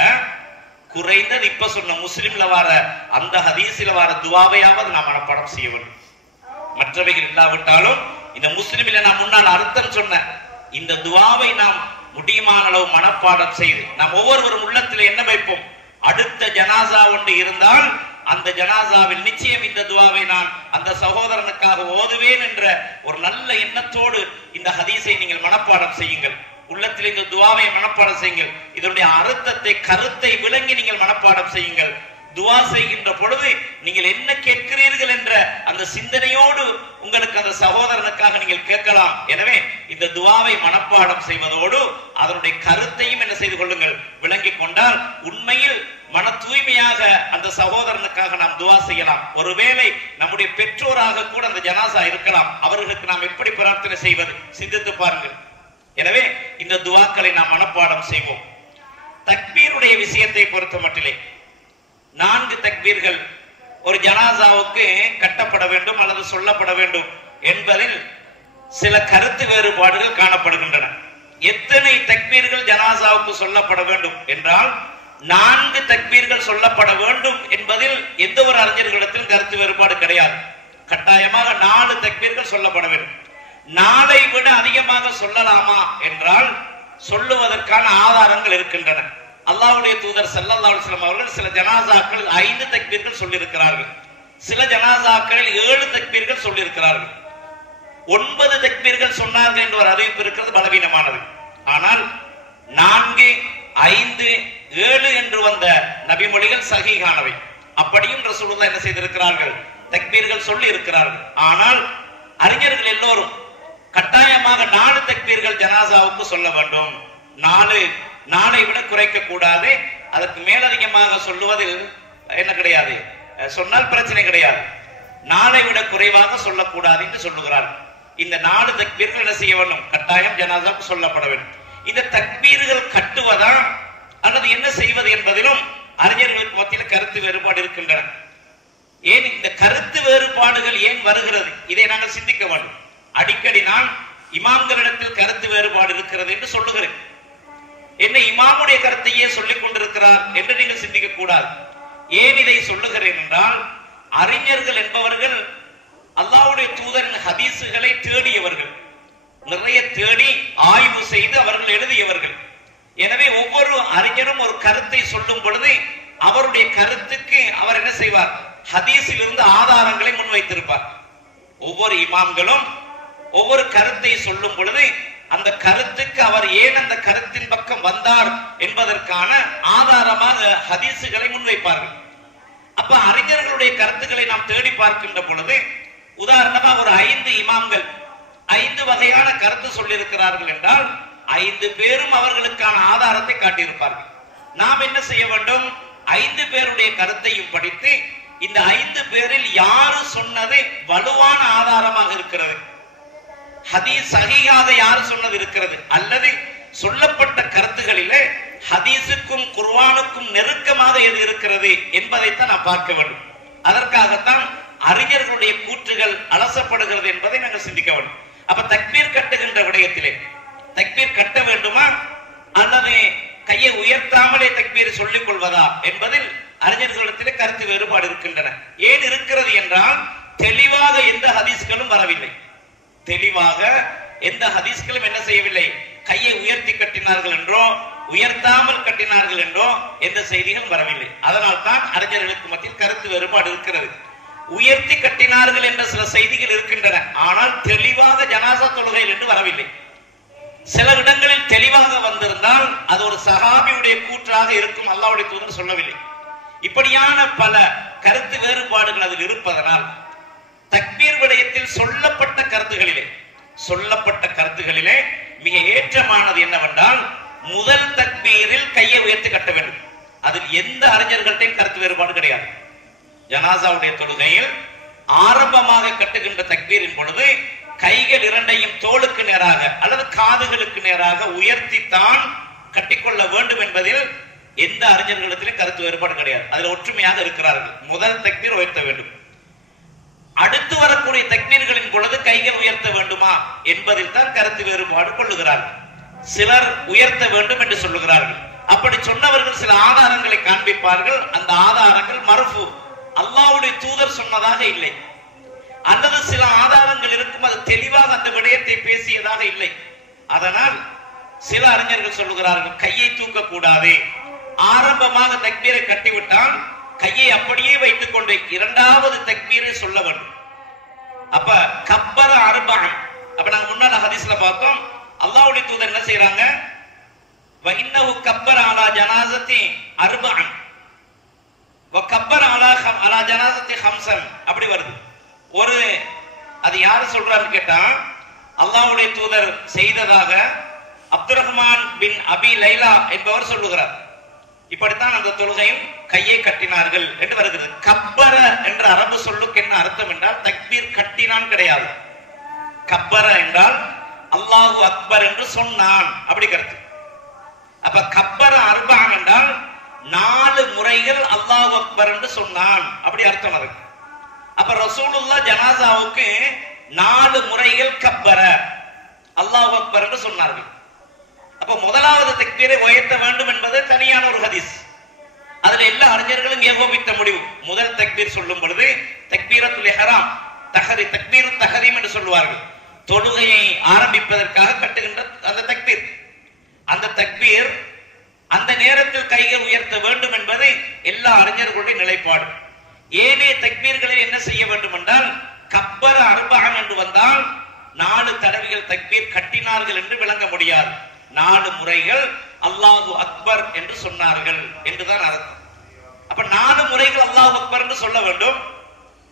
குறைந்தது இப்ப சொன்ன முஸ்லிம்ல வர அந்த ஹதீஸில் வர துஆவையாவது நாம் மனப்பாடம் செய்ய வேண்டும். மற்றவைகள் இல்லாவிட்டாலும் இந்த முஸ்லிமில் நான் முன்னால் அர்த்தம் சொன்ன இந்த துஆவை நாம் முடியுமான அளவு மனப்பாடம் செய்து நாம் ஒவ்வொருவரும் உள்ளத்தில் என்ன வைப்போம், அடுத்த ஜனாசா ஒன்று இருந்தால் அந்த ஜனாசாவில் நிச்சயம் இந்த துஆவை நான் அந்த சகோதரனுக்காக ஓதுவேன் என்ற ஒரு நல்ல எண்ணத்தோடு இந்த ஹதீஸை நீங்கள் மனப்பாடம் செய்யுங்கள். உள்ளத்தில் இந்த துஆவை மனப்பாடம் செய்யுங்கள். இதனுடைய அர்த்தத்தை கருத்தை விளங்கி நீங்கள் மனப்பாடம் செய்யுங்கள். துஆ செய்கின்ற பொழுது நீங்கள் என்ன கேட்கிறீர்கள் என்ற அந்த சிந்தனையோடு உங்களுக்கு அந்த சகோதரனுக்காக நீங்கள் கேட்கலாம். எனவே இந்த துஆவை மனப்பாடம் செய்வதோடு அதனுடைய கருத்தையும் என்ன செய்து கொள்ளுங்கள், விளங்கி கொண்டால் உண்மையில் மன தூய்மையாக அந்த சகோதரனுக்காக நாம் துஆ செய்யலாம். ஒருவேளை நம்முடைய பெற்றோராக கூட அந்த ஜனாசா இருக்கலாம், அவர்களுக்கு நாம் எப்படி பிரார்த்தனை செய்வது சிந்தித்து பாருங்கள். எனவே இந்த துஆக்களை நாம் மனப்பாடம் செய்வோம். தக்பீருடைய விஷயத்தை பொறுத்த மட்டிலே 4 தக்பீர்கள் ஒரு ஜனாசாவுக்கு கட்டப்பட வேண்டும் அல்லது சொல்லப்பட வேண்டும் என்பதில் சில கருத்து வேறுபாடுகள் காணப்படுகின்றன. எத்தனை தக்பீர்கள் ஜனாசாவுக்கு சொல்லப்பட வேண்டும் என்றால் 4 தக்பீர்கள் சொல்லப்பட வேண்டும் என்பதில் எந்த ஒரு அறிஞர்களிடத்திலும் கருத்து வேறுபாடு கிடையாது. கட்டாயமாக 4 தக்பீர்கள் சொல்லப்பட வேண்டும். 4ஐ விட அதிகமாக சொல்லலாமா என்றால் சொல்லுவதற்கான ஆதாரங்கள் இருக்கின்றன. அல்லாஹ்வுடைய தூதர் ஸல்லல்லாஹு அலைஹி வஸல்லம் அவர்கள் சில ஜனாசாக்களில் 5 தக்பீர்கள் சொல்லியிருக்கிறார்கள், சில ஜனாசாக்களில் 7 தக்பீர்கள் சொல்லியிருக்கிறார்கள். 9 தக்பீர்கள் சொன்னார்கள் என்ற ஒரு அறிவிப்பு இருக்கிறது, பலவீனமானது. ஆனால் 4, 5, 7 என்று வந்த நபிமொழிகள் சஹீஹானவை. அப்படியும் ரசூலுல்லாஹ் என்ன செய்திருக்கிறார்கள், தக்பீர்கள் சொல்லி இருக்கிறார்கள். ஆனால் அறிஞர்கள் எல்லோரும் கட்டாயமாக 4 தக்பீர்கள் ஜனாசாவுக்கு சொல்ல வேண்டும், 4 விட குறைக்க கூடாது, அதற்கு மேலதிகமாக சொல்லுவதில் என்ன கிடையாது, சொன்னால் பிரச்சனை கிடையாது. நாளை விட குறைவாக சொல்லக்கூடாது என்று சொல்லுகிறார். இந்த 4 தக்பீர்கள் என்ன செய்ய வேண்டும், கட்டாயம் ஜனாசாவுக்கு சொல்லப்பட வேண்டும். இந்த தக்பீர்கள் கட்டுவதா அல்லது என்ன செய்வது என்பதிலும் அறிஞர்களுக்கு மத்தியில் கருத்து வேறுபாடு இருக்கின்றன. ஏன் இந்த கருத்து வேறுபாடுகள் ஏன் வருகிறது, இதை நாங்கள் சிந்திக்க வேண்டும். அடிக்கடி நான் இமாம்களிடத்தில் கருத்து வேறுபாடு இருக்கிறது என்று சொல்லுகிறேன். என்ன இமாமுடைய கருத்தையே சொல்லிக் கொண்டிருக்கிறார் என்று நீங்கள் சிந்திக்க கூடாது. ஏன் இதை சொல்லுகிறேன் என்றால், அறிஞர்கள் என்பவர்கள் அல்லாஹ்வுடைய தூதரின் ஹதீசுகளை தேடியவர்கள், நிறைய தேடி ஆய்வு செய்து அவர்கள் எழுதியவர்கள். எனவே ஒவ்வொரு அறிஞரும் ஒரு கருத்தை சொல்லும் பொழுது அவருடைய கருத்துக்கு அவர் என்ன செய்வார், ஹதீஸில் இருந்து ஆதாரங்களை முன்வைத்திருப்பார். ஒவ்வொரு இமாம்களும் ஒவ்வொரு கருத்தை சொல்லும் பொழுது அந்த கருத்துக்கு அவர் ஏன் அந்த கருத்தின் பக்கம் வந்தார் என்பதற்கான ஆதாரமாக ஹதீசுகளை முன்வைப்பார்கள். அப்ப அறிஞர்களுடைய கருத்துக்களை நாம் தேடி பார்க்கின்ற பொழுது, உதாரணமாக ஒரு 5 இமாம்கள் 5 வகையான கருத்து சொல்லியிருக்கிறார்கள் என்றால் 5 பேரும் அவர்களுக்கான ஆதாரத்தை காட்டியிருப்பார்கள். நாம் என்ன செய்ய வேண்டும், 5 பேருடைய கருத்தையும் படித்து இந்த 5 பேரில் யாரு சொன்னது வலுவான ஆதாரமாக இருக்கிறது, ஹதீஸ் சஹீஹாக யார் சொன்னது இருக்கிறது, அல்லது சொல்லப்பட்ட கருத்துகளிலே ஹதீஸுக்கும் குர்ஆனுக்கும் நெருக்கமாக எது இருக்கிறது என்பதைத்தான் நாம் பார்க்க வேண்டும். அதற்காகத்தான் அறிஞர்களுடைய கூற்றுகள் அலசப்படுகிறது என்பதை நாங்கள் சிந்திக்க வேண்டும். அப்ப தக்பீர் கட்டுகின்ற விடயத்திலே தக்பீர் கட்ட வேண்டுமா அல்லது கையை உயர்த்தாமலே தக்பீர் சொல்லிக் கொள்வதா என்பதில் அறிஞர்களிடத்திலே கருத்து வேறுபாடு இருக்கின்றன. ஏன் இருக்கிறது என்றால், தெளிவாக எந்த ஹதீஸ்களும் வரவில்லை. தெளிவாக எந்த ஹதீஸ்களும் என்ன செய்யவில்லை, கையை உயர்த்தி கட்டினார்கள் என்றோ உயர்த்தாமல் கட்டினார்கள் என்றோ எந்த செய்திகளும் வரவில்லை. அதனால் தான் அறிஞர்களுக்கு மத்தியில் கருத்து வேறுபாடு இருக்கிறது. உயர்த்தி கட்டினார்கள் என்ற சில செய்திகள் இருக்கின்றன, ஆனால் தெளிவாக ஜனாசா தொழுகையில் என்று வரவில்லை. சில இடங்களில் தெளிவாக வந்திருந்தால் அது ஒரு சஹாபியுடைய கூற்றாக இருக்கும், அல்லாஹ்வுடைய தூதர் சொல்லவில்லை. இப்படியான பல கருத்து வேறுபாடுகள் அதில் இருப்பதனால் தக்பீர் விடயத்தில் சொல்லப்பட்ட கருத்துகளிலே மிக ஏற்றமானது என்னவென்றால், முதல் தக்பீரில் கையை உயர்த்தி கட்ட வேண்டும். அதில் எந்த அறிஞர்கள்டையும் கருத்து வேறுபாடு கிடையாது. ஜனாசாவுடைய தொழுகையில் ஆரம்பமாக கட்டுகின்ற தக்பீரின் பொழுது கைகள் இரண்டையும் தோளுக்கு நேராக அல்லது காதுகளுக்கு நேராக உயர்த்தித்தான் கட்டிக்கொள்ள வேண்டும் என்பதில் எந்த அறிஞர்களிடத்திலும் கருத்து வேறுபாடு கிடையாது. அதில் ஒற்றுமையாக இருக்கிறார்கள். முதல் தக்பீர் உயர்த்த வேண்டும். அடுத்து வரக்கூடிய தக்பீர்களின் பொழுது கைகள் உயர்த்த வேண்டுமா என்பதில் தான் கருத்து வேறுபாடு கொள்ளுகிறார்கள். சிலர் உயர்த்த வேண்டும் என்று சொல்லுகிறார்கள். அப்படி சொன்னவர்கள் சில ஆதாரங்களை காண்பிப்பார்கள். அந்த ஆதாரங்கள் மர்ஃபு, அல்லாஹ்வுடைய தூதர் சொன்னதாக இல்லை. அல்லது சில ஆதாரங்கள் இருக்கும், அது தெளிவாக அந்த விடயத்தை பேசியதாக இல்லை. அதனால் சில அறிஞர்கள் சொல்லுகிறார்கள், கையை தூக்க கூடாது, ஆரம்பமாக தக்பீரை கட்டிவிட்டால் கையை அப்படியே வைத்துக் கொண்டு 2வது தக்பீரை சொல்ல வேண்டும். அப்ப கப்பர அர்பஅன், அப்ப நாங்க முன்னால ஹதீஸ்ல பார்த்தோம், அல்லாஹ்வுடைய தூதர் என்ன செய்றாங்க, வஇன்னஹு கப்பர அலா ஜனாஸத்தி அர்பஅன் வ கப்பர அலா ஜனாஸத்தி ஹம்ஸன், அப்படி வருது. ஒரு அது யாரு சொல்றாருன்னு கேட்டா, அல்லாஹ்வுடைய தூதர் செய்ததாக அப்துர் ரஹ்மான் பின் அபி லைலா என்பவர் சொல்லுகிறார். இப்படித்தான் அந்த தொழுகையும் கையை கட்டினார்கள் என்று வருகிறது. கப்பர என்ற அரபு சொல்லுக்கு என்ன அர்த்தம் என்றால், தக்பீர் கட்டினான் கிடையாது. கப்பர என்றால் அல்லாஹு அக்பர் என்று சொன்னான், அப்படி கருத்து. அப்ப கப்பர அர்பஅன் என்றால் 4 முறைகள் அல்லாஹு அக்பர் என்று சொன்னான், அப்படி அர்த்தம் அதுக்கு. அப்ப ரசூலுல்லாஹ் ஜனாசாவுக்கு 4 முறைகள் கப்பர அல்லாஹு அக்பர் என்று சொன்னார்கள். அப்ப முதலாவது தக்பீரை உயர்த்த வேண்டும் என்பது தனியான ஒரு ஹதீஸ். அதுல எல்லா அறிஞர்களும் ஏகோபித்த முடிவு. முதல் தக்பீர் சொல்லும் பொழுது தக்பீரத்துல் இஹ்ராம், தக்பீருத் தஹரீம் என்று சொல்லுவார்கள். தொழுகையை ஆரம்பிப்பதற்காக கட்டுகின்ற அந்த தக்பீர். அந்த தக்பீர் அந்த நேரத்தில் கைகள் உயர்த்த வேண்டும் என்பது எல்லா அறிஞர்களுடைய நிலைப்பாடு. ஏனைய தக்பீர்களில் என்ன செய்ய வேண்டும் என்றால், கப்பர அர்பஅன் என்று வந்தால் 4 தடவைகள் தக்பீர் கட்டினார்கள் என்று விளங்க முடியாது. 4 முறைகள் அல்லாஹு அக்பர் என்று சொன்னார்கள் என்றுதான் அர்த்தம். அப்ப 4 முறைகள் அல்லாஹு அக்பர் என்று சொல்ல வேண்டும்.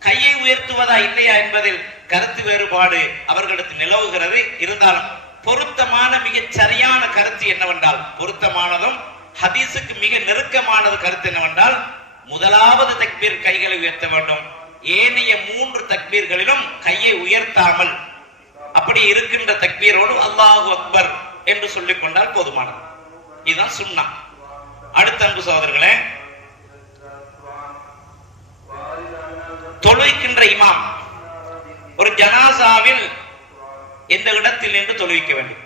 கையை உயர்த்துவதா இல்லையா என்பதில் கருத்து வேறுபாடு அவர்களுக்கு நிலவுகிறது. இருந்தாலும் பொருத்தமான மிக சரியான கருத்து என்னவென்றால், பொருத்தமானதும் ஹதீஸுக்கு மிக நெருக்கமானது கருத்து என்னவென்றால், முதலாவது தக்பீர் கைகளை உயர்த்த வேண்டும். ஏனைய 3 தக்பீர்களிலும் கையை உயர்த்தாமல் அப்படி இருக்கின்ற தக்பீரோடு அல்லாஹு அக்பர் என்று சொல்லிக் கொண்டால் போதுமானது. இதுதான் சுன்னா. அடுத்த அன்பு சகோதரர்களே, தொழுகின்ற இமாம் ஒரு ஜனாசாவில் எந்த இடத்தில் நின்று தொழுவிக்க வேண்டும்?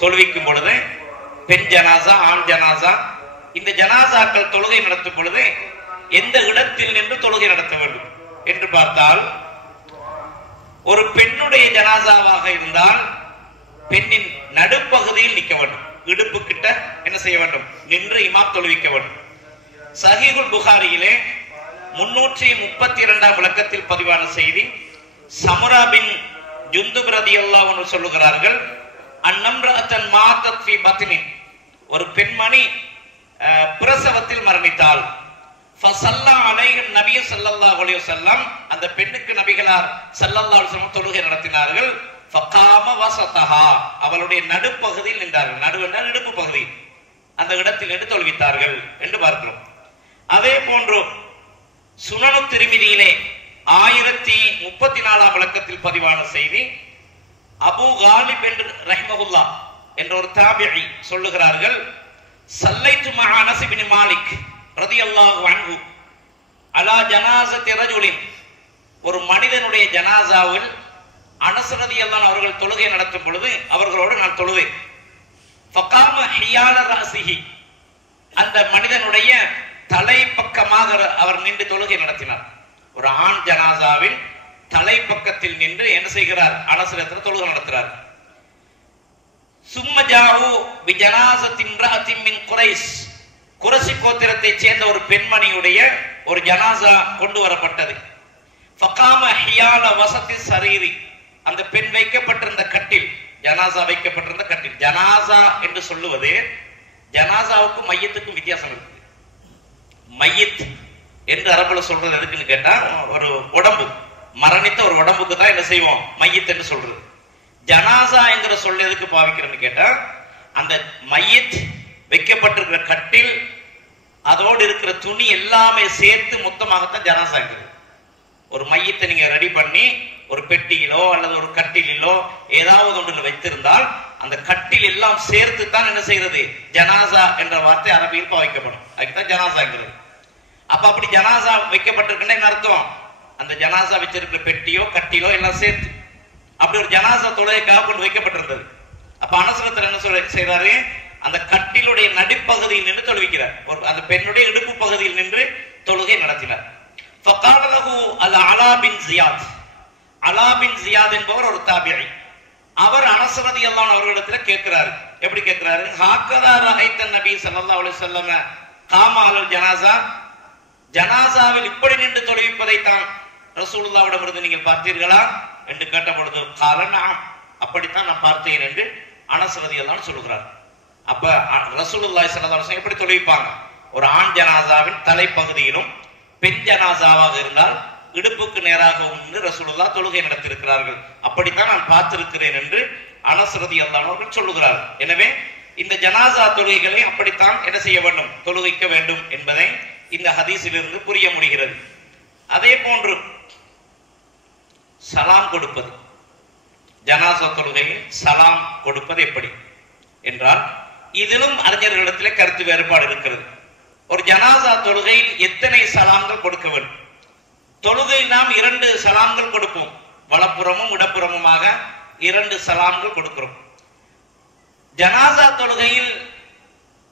தொழுவிக்கும் பொழுது பெண் ஜனாசா, ஆண் ஜனாசா, இந்த ஜனாசாக்கள் தொழுகை நடத்தும் பொழுது எந்த இடத்தில் நின்று தொழுகை நடத்த வேண்டும் என்று பார்த்தால், ஒரு பெண்ணுடைய ஜனாசாவாக இருந்தால் பெண்ணின் நடுப்பகுதியில் நிற்க வேண்டும். இடுப்பு கிட்ட என்ன செய்ய வேண்டும்? நின்று இமாம் தொழுவிக்க வேண்டும். சஹீஹுல் புகாரியிலே 332ஆம் விளக்கத்தில் பதிவான செய்தி, சமுரா பின் ஜுந்துப் ரலியல்லாஹு அன்ஹு சொல்லுகிறார்கள், அன்னம்ரஅத்தன் மாதத் ஃபீ பத்னின், ஒரு பெண்மணி பிரசவத்தில் மரணித்தாள். ஃபஸல்லா அலைஹி நபி ஸல்லல்லாஹு அலைஹி வஸல்லம், அந்த பெண்ணுக்கு நபிகளார் ஸல்லல்லாஹு அலைஹி வஸல்லம் தொழுகை நடத்தினார்கள். ஃபகாம வஸதஹா, அவளுடைய நடுப்பகுதியில் நின்றார்கள். நடுவென்றால் இடுப்பு பகுதி, அந்த இடத்தில் நின்று தொழுவித்தார்கள் என்று பார்க்கிறோம். அதே போன்று சுனனு திர்மிதியிலே 1034ஆம் விளக்கத்தில் பதிவான செய்தி, அபூ காலிப் என்று ரஹ்மஹுல்லாஹ் என்ற ஒரு தாபிஈ சொல்லுகிறார்கள், சல்லைத்து மஅ அனஸ் இப்னு மாலிக் ரலியல்லாஹு அன்ஹு அலா ஜனாஸத்தி ரஜுலின், ஒரு மனிதனுடைய ஜனாசாவில் அனஸ் ரலியல்லாஹு அவர்கள் தொழுகை நடத்தும் பொழுது அவர்களோடு நான் தொழுவேன். ஃபகாம ஹியால ரஸிஹி, அந்த மனிதனுடைய தலை பக்கமாக அவர் நின்று தொழுகை நடத்தினார். ஒரு ஆண் ஜனாசாவில் தலை பக்கத்தில் நின்று என்ன செய்கிறார்? அனஸ் ரலியல்லாஹு தொழுகை நடத்துகிறார். சும்ம ஜாஉ பி ஜனாஸத்தின் இம்ரஅத்தின் மின் குரைஷ், குறைஷி கோத்திரத்தை சேர்ந்த ஒரு பெண்மணியுடைய ஒரு ஜனாசா கொண்டு வரப்பட்டது. ஃபகாம ஹியால வஸத்தி ஸரீரி, அந்த பெண் வைக்கப்பட்டிருந்த கட்டில், ஜனாசா வைக்கப்பட்டிருந்த கட்டில். ஜனாசா என்று சொல்லுவது, ஜனாசாவுக்கும் மையத்துக்கும் வித்தியாசம் இருக்கு. மையத் என்று அரபுல சொல்றது எதுக்குன்னு கேட்டா, ஒரு உடம்பு, மரணித்த ஒரு உடம்புக்கு தான் என்ன செய்வோம்? மையத் என்று சொல்றது. ஜனாசா என்கிற சொல் எதுக்கு பாவிக்கிறேன்னு கேட்டா, அந்த மையத் வைக்கப்பட்டிருக்கிற கட்டில், அதோடு இருக்கிற துணி எல்லாமே சேர்த்து மொத்தமாகத்தான் ஜனாசாங்கிறது. ஒரு மையத்தை நீங்க ரெடி பண்ணி ஒரு பெட்டியிலோ அல்லது ஒரு கட்டிலோ ஏதாவது ஒன்றில் வைத்திருந்தால் அந்த கட்டில் எல்லாம் சேர்த்து தான் என்ன செய்யறது? ஜனாசா என்ற வார்த்தை அரபியில் பாவிக்கப்படும். அதுக்குதான் ஜனாசாங்கிறது. அப்ப அப்படி ஜனாசா வைக்கப்பட்டிருக்குன்னு அர்த்தம், அந்த ஜனாசா வச்சிருக்கிற பெட்டியோ கட்டிலோ எல்லாம் சேர்த்து அப்படி ஒரு ஜனாசா தொழுகைக்காக கொண்டு வைக்கப்பட்டிருந்தது. அப்ப அனசரத்தில் என்ன செய்யறாரு? அந்த கட்டிலுடைய நடுப்பகுதியில் நின்று தொழுவிக்கிறார். அந்த பெண்ணுடைய இடுப்பு பகுதியில் நின்று தொழுகை நடத்தினார். ஃபகால லஹு அல் அலா பின் ஜியாத், அலா பின் ஜியாத் என்பவர் ஒரு தாபிஈ. அவர் அனஸ் ரலியல்லாஹு அன்ஹு அவர்களிடத்தில் கேட்கிறார். எப்படி கேட்கிறாரு? ஹாக்கதா ரஹைத்தன் நபி ஸல்லல்லாஹு அலைஹி வஸல்லம் காம அலல் ஜனாஸா, ஜனாசாவில் இப்படி நின்று தொழுவிப்பதை தான் ரசூலுல்லாஹ்விடமிருந்து நீங்கள் பார்த்தீர்களா என்று கேட்ட பொழுது காரணம், அப்படித்தான் நான் பார்த்தேன் என்று அனஸ் ரலியல்லாஹு அன்ஹு சொல்லுகிறார். அப்ப ரசூலுல்லாஹி ஸல்லல்லாஹு அலைஹி வஸல்லம் எப்படி தொழுவிப்பாங்க? ஒரு ஆண் ஜனாசாவின் தலைப்பகுதியிலும் பெண் ஜனாசாவாக இருந்தால் இடுப்புக்கு நேராகவும் நின்று ரசூலுல்லாஹ் தொழுகை நடத்தியிருக்கிறார்கள். அப்படித்தான் நான் பார்த்திருக்கிறேன் என்று அனஸ் ரலியல்லாஹு அன்ஹு அவர்கள் சொல்லுகிறார். எனவே இந்த ஜனாசா தொழுகைகளை அப்படித்தான் என்ன செய்ய வேண்டும்? தொழுகைக்க வேண்டும் என்பதை இந்த ஹதீஸிலிருந்து புரிய முடிகிறது. அதே போன்று சலாம் கொடுப்பது, ஜனாசா தொழுகையில் சலாம் கொடுப்பது எப்படி என்றால், இதிலும் அறிஞர்களிடத்தில் கருத்து வேறுபாடு இருக்கிறது. ஒரு ஜனாசா தொழுகையில் எத்தனை சலாம்கள் கொடுக்க வேண்டும்? தொழுகையில் நாம் 2 சலாம்கள் கொடுப்போம், வலப்புறமும் இடப்புறமுமாக 2 சலாம்கள் கொடுக்கிறோம். ஜனாசா தொழுகையில்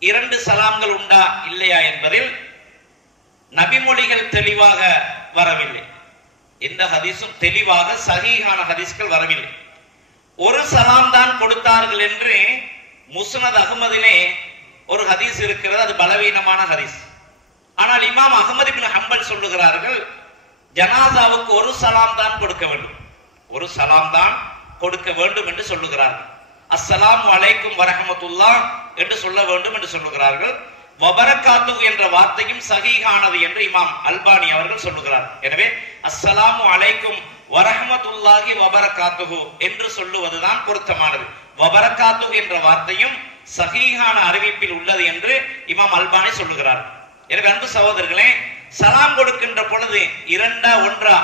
2 சலாம்கள் உண்டா இல்லையா என்பதில் நபிமொழிகள் தெளிவாக வரவில்லை. எந்த ஹதீஸும் தெளிவாக சஹீஹான ஹதீஸ்கள் வரவில்லை. ஒரு சலாம் தான் கொடுத்தார்கள் என்று முஸ்னத் அஹ்மதிலே ஒரு ஹதீஸ் இருக்கிறது, அது பலவீனமான ஹதீஸ். ஆனால் இமாம் அஹ்மத் இப்னு ஹம்பல் சொல்லுகிறார்கள், ஜனாசாவுக்கு ஒரு சலாம் தான் கொடுக்க வேண்டும், ஒரு சலாம் தான் கொடுக்க வேண்டும் என்று சொல்லுகிறார்கள். அஸ்ஸலாமு அலைக்கும் வரஹ்மத்துல்லாஹ் என்று சொல்ல வேண்டும் என்று சொல்லுகிறார்கள். வபரகாத்துஹு என்ற வார்த்தையும் சஹீஹானது என்று இமாம் அல்பானி அவர்கள் சொல்லுகிறார். எனவே அஸ்ஸலாமு அலைக்கும் வரஹ்மத்துல்லாஹி வபரகாத்துஹு என்று சொல்லுவதுதான் பொருத்தமானது. வபரகாத்துஹு என்ற வார்த்தையும் சஹீஹான அறிவிப்பில் உள்ளது என்று இமாம் அல்பானி சொல்லுகிறார். எனவே அன்பு சகோதரர்களே, சலாம் கொடுக்கின்ற பொழுது இரண்டா ஒன்றா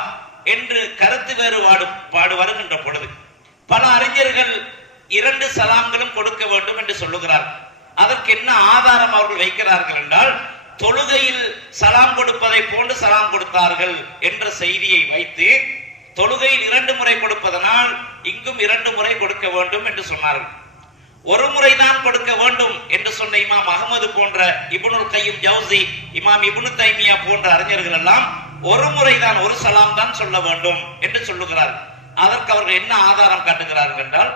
என்று கருத்து வேறுபாடு வருகின்ற பொழுது பல அறிஞர்கள் இரண்டு சலாம்களும் கொடுக்க வேண்டும் என்று சொல்லுகிறார்கள். அதற்கு என்ன ஆதாரம் அவர்கள் வைக்கிறார்கள் என்றால், தொழுகையில் சலாம் கொடுப்பதை போன்று சலாம் கொடுத்தார்கள் என்ற செய்தியை வைத்து தொழுகையில் 2 முறை கொடுப்பதனால் இங்கும் 2 முறை கொடுக்க வேண்டும் என்று சொன்னார்கள். ஒரு முறைதான் கொடுக்க வேண்டும் என்று சொன்ன இமாம் அகமது போன்ற, இப்னுல் கையும் ஜௌசி, இமாம் இப்னு தைமியா போன்ற அறிஞர்கள் எல்லாம் ஒரு முறைதான், ஒரு சலாம் தான் சொல்ல வேண்டும் என்று சொல்லுகிறார்கள். அதற்கு அவர்கள் என்ன ஆதாரம் காட்டுகிறார்கள் என்றால்,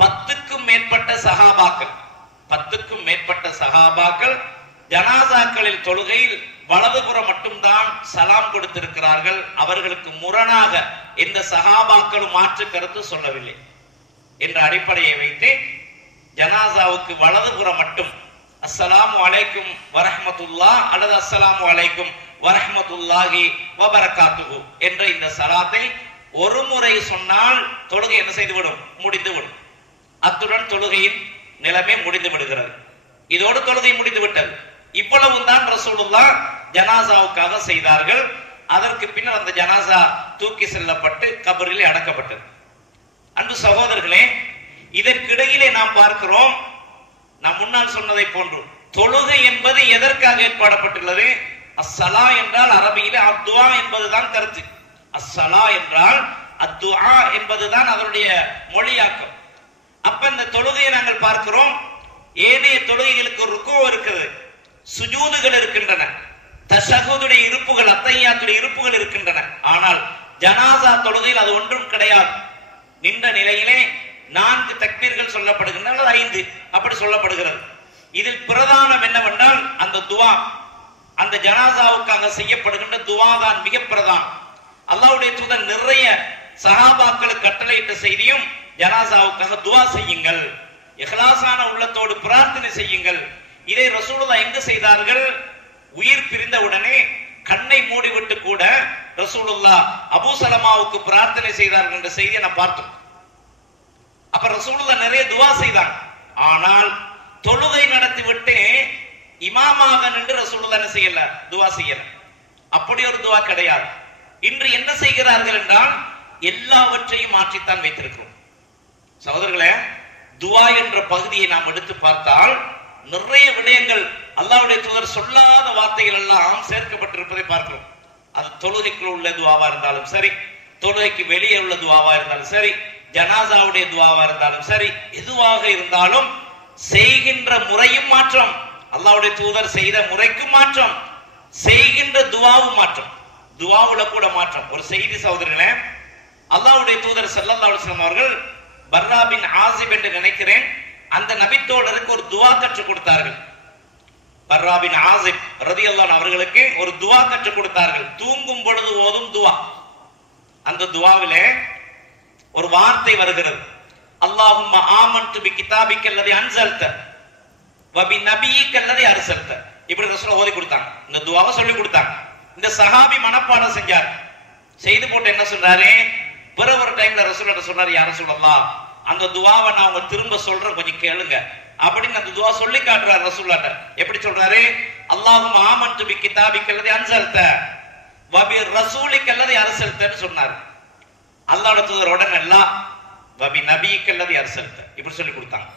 10க்கும் மேற்பட்ட சஹாபாக்கள் ஜனாசாக்களில் தொழுகையில் வலதுபுறம் மட்டும்தான் சலாம் கொடுத்திருக்கிறார்கள். அவர்களுக்கு முரணாக எந்த சஹாபாக்களும் மாற்று கருத்து சொல்லவில்லை என்ற அடிப்படையை வைத்து ஜனாசாவுக்கு வலதுபுறம் மட்டும் அஸ்ஸலாமு அலைக்கும் வரஹ்மத்துல்லாஹ் அல்லது அஸ்ஸலாமு அலைக்கும் வரஹ்மத்துல்லாஹி வபரகாத்துஹு என்ற இந்த சலாத்தை ஒரு முறை சொன்னால் தொழுகை என்ன செய்துவிடும்? முடிந்துவிடும். அத்துடன் தொழுகையின் நிலைமை முடிந்து விடுகிறது. இதோடு தொழுகை முடிந்து விட்டது. இவ்வளவும் தான் ரசூலுல்லாஹ் ஜனாசாவுக்காக செய்தார்கள். அதற்கு பின்னர் அந்த ஜனாசா தூக்கி செல்லப்பட்டு கபரில் அடக்கப்பட்டது. அன்பு சகோதரர்களே, இதற்கிடையிலே நாம் பார்க்கிறோம், நாம் முன்னால் சொன்னதை போன்று தொழுகை என்பது எதற்காக ஏற்பாடப்பட்டுள்ளது? அஸ்ஸலா என்றால் அரபியிலே அத்துஆ என்பதுதான் கருத்து. அஸ்ஸலா என்றால் அத்துஆ என்பதுதான் அதனுடைய மொழியாக்கம். அப்ப இந்த தொழுகையை நாங்கள் பார்க்கிறோம், ஏனைய தொழுகைகளுக்கு ருக்கு இருக்கிறது, சுஜூதுகள் இருக்கின்றன, தஷஹுதுடைய இருப்புகள், அத்தஹியாத்துடைய இருப்புகள் இருக்கின்றன. ஆனால் ஜனாசா தொழுகையில் அது ஒன்றும் கிடையாது. நின்ற நிலையிலே 4 தக்பீர்கள் சொல்லப்படுகின்றன, 5 அப்படி சொல்லப்படுகிறது. இதில் பிரதானம் என்னவென்றால் அந்த துவா, அந்த ஜனாசாவுக்காக செய்யப்படுகின்ற துவா தான் மிக பிரதானம். அல்லாஹ்வுடைய தூதர் நிறைய சஹாபாக்களுக்கு கட்டளையிட்ட செய்தியும் ஜனாசாவுக்காக துவா செய்யுங்கள், இஹ்லாஸான உள்ளத்தோடு பிரார்த்தனை செய்யுங்கள். இதை ரசூலுல்லாஹ் எங்கு செய்தார்கள்? உயிர் பிரிந்த உடனே கண்ணை மூடிவிட்டு கூட ரசூலுல்லாஹ் அபூ சலமாவுக்கு பிரார்த்தனை செய்தார்கள் என்ற செய்தியை நான் பார்த்தோம். அப்ப ரசூலுல்லாஹ் நிறைய துவா செய்தாங்க. ஆனால் தொழுகை நடத்திவிட்டு இமாமாக நின்று ரசூலுல்லாஹ் என்ன செய்யல? துவா செய்யல. அப்படி ஒரு துவா கிடையாது. இன்று என்ன செய்கிறார்கள் என்றால் எல்லாவற்றையும் மாற்றித்தான் வைத்திருக்கிறோம். சகோதரர்களே, துவா என்ற பகுதியை நாம் எடுத்து பார்த்தால் நிறைய விடயங்கள் அல்லாஹ்வுடைய தூதர் சொல்லாத வார்த்தைகள் எல்லாம் சேர்க்கப்பட்டிருப்பதை பார்க்கிறோம். அது தொழுகைக்குள் உள்ள துவாவா இருந்தாலும் சரி, தொழுகைக்கு வெளியே உள்ள துவாவா இருந்தாலும் சரி, ஜனாசாவுடைய துவாவா இருந்தாலும் சரி, எதுவாக இருந்தாலும் செய்கின்ற முறையும் மாற்றம், அல்லாஹ்வுடைய தூதர் செய்த முறைக்கும் மாற்றம், செய்கின்ற துவாவும் மாற்றம், துவாவுல கூட மாற்றம். ஒரு செய்தி சகோதரர்களே, அல்லாஹ்வுடைய தூதர் ஸல்லல்லாஹு அலைஹி வஸல்லம் அவர்கள் பர்ரா பின் ஆசிப் என்று நினைக்கிறேன், அந்த நபித்தோழருக்கு ஒரு துவா கற்றுக் கொடுத்தார்கள். பர்ரா பின் ஆசிப் ரலியல்லாஹு அன்ஹு அவர்களுக்கு ஒரு துவா கற்றுக் கொடுத்தார்கள், தூங்கும் பொழுது ஓதும் துவா. அந்த துவாவிலே ஒரு வார்த்தை வருகிறது, அல்லாஹும்ம ஆமன்து பி கிதாபிக்க அல்லதி அன்ஸல்த வ பி நபியிக்க அல்லதி அர்ஸல்த. இப்படி ரசூலுல்லாஹ் ஓதி கொடுத்தாங்க. இந்த துவாவை சொல்லி கொடுத்தாங்க. இந்த சஹாபி மனப்பாடம் செஞ்சார். செய்து போட்டு என்ன சொன்னாரு? பிறகு ஒரு டைம்ல ரசூலுல்லாஹ் சொன்னாரு, யா ரசூலல்லாஹ், அந்த துவாவை நான் உங்க திரும்ப சொல்றேன், கொஞ்சம் கேளுங்க அப்படின்னு அந்த துவா சொல்லி காட்டுறாரு ரசூலுல்லாஹ். எப்படி சொல்றாரு? அல்லாஹும்ம ஆமன்து பி கிதாபிக்க அல்லதி அன்ஸல்த வ பி ரசூலிக்க அல்லதி அர்ஸல்தன்னு சொன்னார். அல்லாஹ்வுடைய தூதர் உடனே எல்லாம் வ பி நபியிக்க அல்லதி அர்ஸல்த இப்படி சொல்லி கொடுத்தாங்க.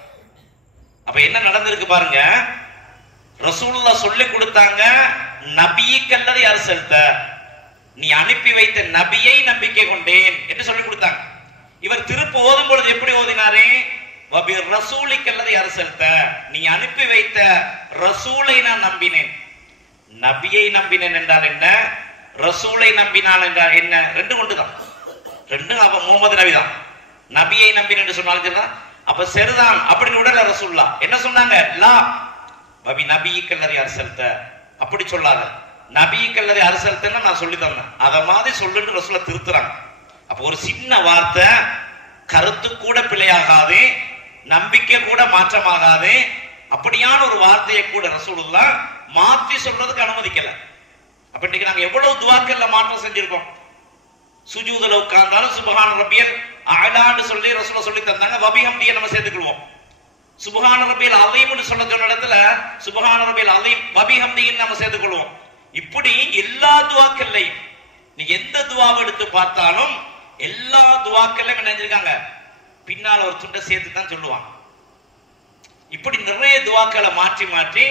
அப்ப என்ன நடந்திருக்கு பாருங்க, ரசூலுல்லாஹ் சொல்லி கொடுத்தாங்க, நபியிக்க அல்லதி அர்ஸல்த, நீ அனுப்பி வைத்த நபியை நம்பிக்கை கொண்டேன் என்று சொல்லி கொடுத்தாங்க. இவர் திருப்ப ஓதும் பொழுது எப்படி ஓதினாரே? வபி ரசூலிக்க அல்லதி அர்ஸல்த, நீ அனுப்பி வைத்த ரசூலை நான் நம்பினேன். நபியை நம்பினேன் என்றால் என்ன, ரசூலை நம்பினான் என்றால் என்ன? ரெண்டு ஒன்றுதான், ரெண்டும். அப்ப முகமது நபி தான். நபியை நம்பினேன் என்று சொன்னாலும் அப்ப சரிதான் அப்படின்னு உடல ரசூலுல்லாஹ் என்ன சொன்னாங்க? லா வபி நபியிக்க அல்லதி அர்ஸல்த, அப்படி சொல்லாத, நபியிக்க அல்லதி அர்ஸல்தன்னு நான் சொல்லி தந்தேன், அத மாதிரி சொல்லுன்னு ரசூலுல்லாஹ் திருத்துறாங்க. அப்ப ஒரு சின்ன வார்த்தை கருத்து கூட பிழையாகாது, நம்பிக்கை கூட மாற்றமாகாது, அப்படியான ஒரு வார்த்தையை கூட ரசூலுல்லாஹ் மாற்றி சொல்றதுக்கு அனுமதிக்கல. அப்ப இன்னைக்கு நாங்க எவ்வளவு துவாக்கள்ல மாற்றம் செஞ்சிருக்கோம். சுஜூதுல உட்கார்ந்தாலும் சுப்ஹான ரப்பியல் அலான்னு சொல்லி ரசூலுல்லாஹ் சொல்லி தந்தாங்க, வபிஹம்தியை நம்ம சேர்த்துக்குவோம். சுப்ஹான ரப்பியல் அஸீம்னு சொல்ல சொன்ன இடத்துல சுப்ஹான ரப்பியல் அஸீம் வபிஹம்திஹி நம்ம சேர்த்துக் கொள்வோம். இப்படி எல்லா துஆக்கள்லையும் நீ எந்த துஆவை எடுத்து பார்த்தாலும் எல்லா துஆக்கள்லையும் என்ன செஞ்சிருக்காங்க, பின்னால ஒரு துண்டை சேர்த்து தான் சொல்லுவாங்க. இப்படி நிறைய துஆக்களை மாற்றி மாற்றி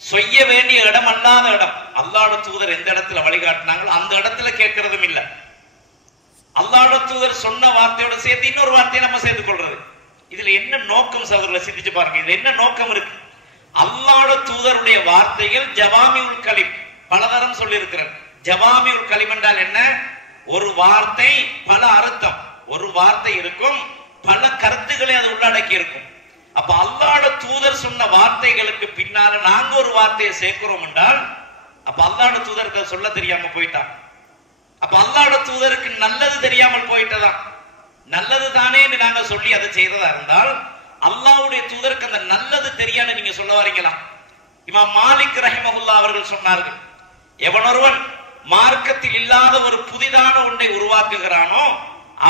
செய்ய வேண்டிய இடம் அல்லாத இடம், அல்லாஹ்வுடைய தூதர் எந்த இடத்துல வழிகாட்டினாங்களோ அந்த இடத்துல கேட்கறதும் இல்லை. அல்லாஹ்வுடைய தூதர் சொன்ன வார்த்தையோட சேர்த்து இன்னொரு வார்த்தையை நம்ம சேர்த்துக் கொள்றது. இதுல என்ன நோக்கம் சகோதரர்களை சிந்திச்சு பாருங்க. இதுல என்ன நோக்கம் இருக்கு? அல்லாஹ்வுடைய தூதருடைய வார்த்தைகள் ஜவாமிஉல் கலிம் பலதரம் சொல்லி இருக்கிறார். ஜவாமிஉல் கலிம் என்றால் என்ன? ஒரு வார்த்தை பல அர்த்தம், ஒரு வார்த்தை இருக்கும் பல கருத்துக்களை அது உள்ளடக்கி இருக்கும். அப்ப அல்லாஹ்வுடைய தூதர் சொன்ன வார்த்தைகளுக்கு பின்னால நாங்க ஒரு வார்த்தையை சேர்க்கிறோம் என்றால் அப்ப அல்லாஹ்வுடைய தூதருக்கு சொல்ல தெரியாம போயிட்டான். அப்ப அல்லாஹ்வுடைய தூதருக்கு நல்லது தெரியாமல் போயிட்டதான். நல்லது தானே நாங்க சொல்லி அதை செய்யறதா இருந்தால் அல்லாஹ்வுடைய தூதருக்கு அந்த நல்லது தெரியான்னு நீங்க சொல்ல வரீங்களா? இமாம் மாலிக் ரஹிமஹுல்லாஹ் அவர்கள் சொன்னார்கள், எவனொருவன் மார்க்கத்தில் இல்லாத ஒரு புதிதான ஒன்றை உருவாக்குகிறானோ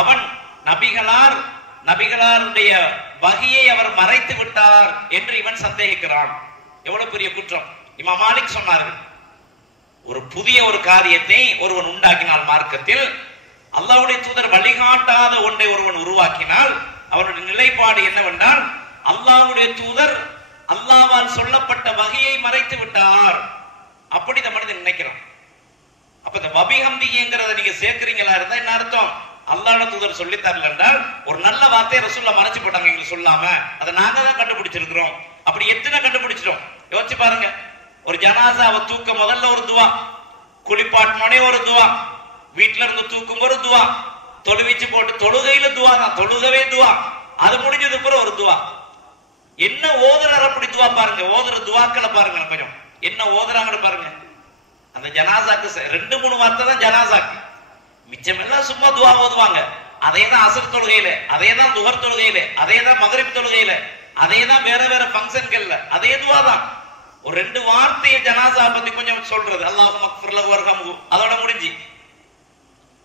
அவன் நபிகளாருடைய வகையை அவர் மறைத்து விட்டார் என்று இவன் சந்தேகிக்கிறான். எவ்வளவு பெரிய குற்றம்! இமாம் மாலிக் சொன்னார்கள், ஒரு புதிய ஒரு காரியத்தை ஒருவன் உண்டாக்கினால் மார்க்கத்தில், அல்லாஹ்வுடைய தூதர் வழிகாட்டாத ஒன்றை ஒருவன் உருவாக்கினால் அவருடைய நிலைப்பாடு என்னவென்றால் அல்லாஹ்வுடைய தூதர் அல்லாஹ்வால் சொல்லப்பட்ட வகையை மறைத்து விட்டார். அப்படி இந்த மனிதன் நினைக்கிறான். அப்ப இந்த வபிஹம்திஹிங்கிறத நீங்க சேர்க்கிறீங்களா இருந்தா என்ன அர்த்தம்? அல்லாஹ்வுடைய தூதர் சொல்லி தரல என்றால் ஒரு நல்ல வார்த்தையை ரசூலுல்லாஹ் மறைச்சு போட்டாங்க எங்களுக்கு சொல்லாம, அதை நாங்க தான் கண்டுபிடிச்சிருக்கிறோம். அப்படி எத்தனை கண்டுபிடிச்சிட்டோம் யோசிச்சு பாருங்க. ஒரு ஜனாசாவை தூக்க முதல்ல ஒரு துவா, குளிப்பாட்டினோடனே ஒரு துவா, வீட்டுல இருந்து தூக்கும் ஒரு துவா, தொழுவிச்சு போட்டு தொழுகையில துவா தான், தொழுகவே துவா, அது முடிஞ்சது பிறகு ஒரு துவா. என்ன ஓதுறாரு அப்படி துவா பாருங்க, ஓதுற துவாக்களை பாருங்க கொஞ்சம் என்ன ஓதுறாங்கன்னு பாருங்க. அந்த ஜனாசாக்கு 2-3 வார்த்தை தான் ஜனாசாக்கு, மிச்சம் எல்லாம் சும்மா துவா ஓதுவாங்க. அதே தான் அஸ்ர் தொழுகையில, அதே தான் துஹர் தொழுகையில, அதே தான் மக்ரிப் தொழுகையில, அதே தான் வேற வேற ஃபங்க்ஷன்கள்ல அதே துவா தான். ஒரு 2 வார்த்தையை ஜனாசா பத்தி கொஞ்சம் சொல்றது, அல்லாஹும்ம ஃக்ஃபிர் லஹு வர்ஹம்ஹு, அதோட முடிஞ்சு.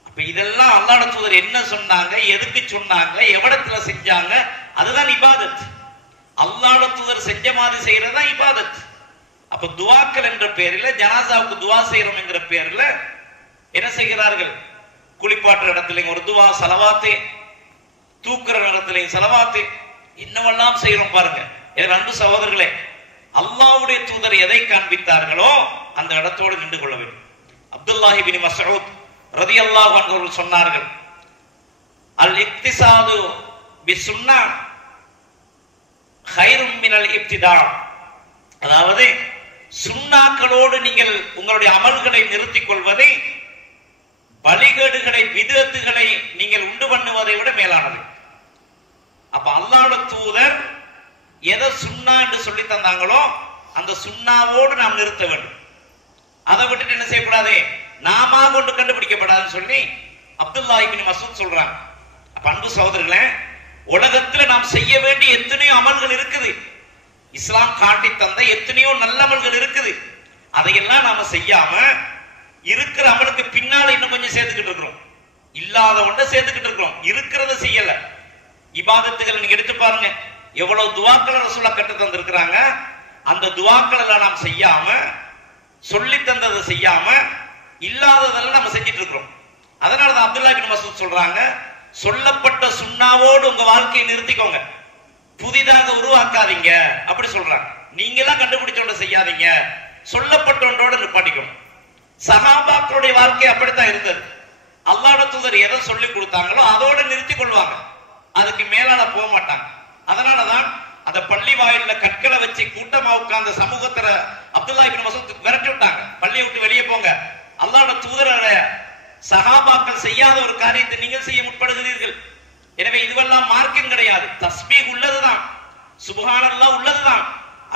அப்ப இதெல்லாம் அல்லாஹ்வுடைய தூதர் என்ன சொன்னாங்க, எதுக்கு சொன்னாங்க, எவ்வளத்துல செஞ்சாங்க, அதுதான் இபாதத். அல்லாஹ்வுடைய தூதர் செஞ்ச மாதிரி செய்யறதுதான் இபாதத். அப்ப துவாக்கள் என்ற பெயரில் ஜனாசாவுக்கு துவா செய்யறோம் என்கிற பெயரில் என்ன செய்கிறார்கள்? குளிப்பாட்டுற இடத்துலையும் ஒரு துவா, சலவாத்து, தூக்குற இடத்துலையும் சலவாத்து, இன்னமெல்லாம் செய்யறோம் பாருங்க. அன்பு சகோதரர்களே, அல்லாஹ்வுடைய தூதர் எதை காண்பித்தார்களோ அந்த இடத்தோடு நின்று கொள்ள வேண்டும். அப்துல்லாஹி இப்னு மஸ்ஊத் ரலியல்லாஹு அன்ஹு அவர்கள் சொன்னார்கள், அல் இக்திசாது பிசுன்னா கைரும் மினல் இப்திதா. அதாவது சுன்னாக்களோடு நீங்கள் உங்களுடைய அமல்களை நிறுத்திக் கொள்வதை, வழிகேடுகளை விதத்துகளை நீங்கள் உண்டு பண்ணுவதை விட மேலானது. அப்ப அல்லாஹ்வுடைய தூதர் எதை சுன்னா என்று சொல்லி தந்தாங்களோ அந்த சுன்னாவோடு நாம் நிறுத்த வேண்டும். அதை விட்டுட்டு என்ன செய்யக்கூடாது, நாம கொண்டு கண்டுபிடிக்கப்படாதுன்னு சொல்லி அப்துல்லாஹ் இப்னு மஸ்ஊத் சொல்றாங்க. அப்ப அன்பு சகோதரர்களே, உலகத்துல நாம் செய்ய வேண்டிய எத்தனையோ அமல்கள் இருக்குது, இஸ்லாம் காட்டி தந்த எத்தனையோ நல்ல அமல்கள் இருக்குது. அதையெல்லாம் நாம செய்யாம இருக்கிற அமலுக்கு பின்னால இன்னும் கொஞ்சம் சேர்த்துக்கிட்டு இருக்கிறோம், இல்லாத ஒன்றை சேர்த்துக்கிட்டு இருக்கிறோம், இருக்கிறத செய்யல. இபாதத்துகளை நீங்க எடுத்து பாருங்க, எவ்வளவு துவாக்களை ரசூலுல்லாஹ் கற்று தந்திருக்கிறாங்க. அந்த துவாக்கள் எல்லாம் நாம் செய்யாம, சொல்லி தந்ததை செய்யாம, இல்லாததெல்லாம் நம்ம செஞ்சிட்டு இருக்கிறோம். அதனாலதான் அப்துல்லாஹ் இப்னு மஸ்ஊத் சொல்றாங்க, சொல்லப்பட்ட சுன்னாவோடு உங்க வாழ்க்கையை நிறுத்திக்கோங்க, புதிதாக உருவாக்காதீங்க அப்படி சொல்றாங்க. நீங்க எல்லாம் கண்டுபிடிச்ச ஒன்றை செய்யாதீங்க, சொல்லப்பட்ட ஒன்றோடு நிப்பாட்டிக்கணும். சஹாபாக்களுடைய வாழ்க்கை அப்படித்தான் இருந்தது. அல்லாஹ்வுடைய தூதர் எதை சொல்லி கொடுத்தாங்களோ அதோடு நிறுத்திக் கொள்வாங்க, அதுக்கு மேலான போக மாட்டாங்க. அதனாலதான் அந்த பள்ளி வாயில கற்களை வச்சு கூட்டமா உட்கார்ந்த சமூகத்துல அப்துல்லாஹ் இப்னு மஸ்ஊத் விரட்டி விட்டாங்க, பள்ளியை விட்டு வெளியே போங்க, அல்லாஹ்வுடைய தூதருடைய சஹாபாக்கள் செய்யாத ஒரு காரியத்தை நீங்கள் செய்ய முற்படுகிறீர்கள். எனவே இதுவெல்லாம் மார்க்கம் கிடையாது. தஸ்பீஹ் உள்ளதுதான், சுப்ஹானல்லாஹ் உள்ளதுதான்,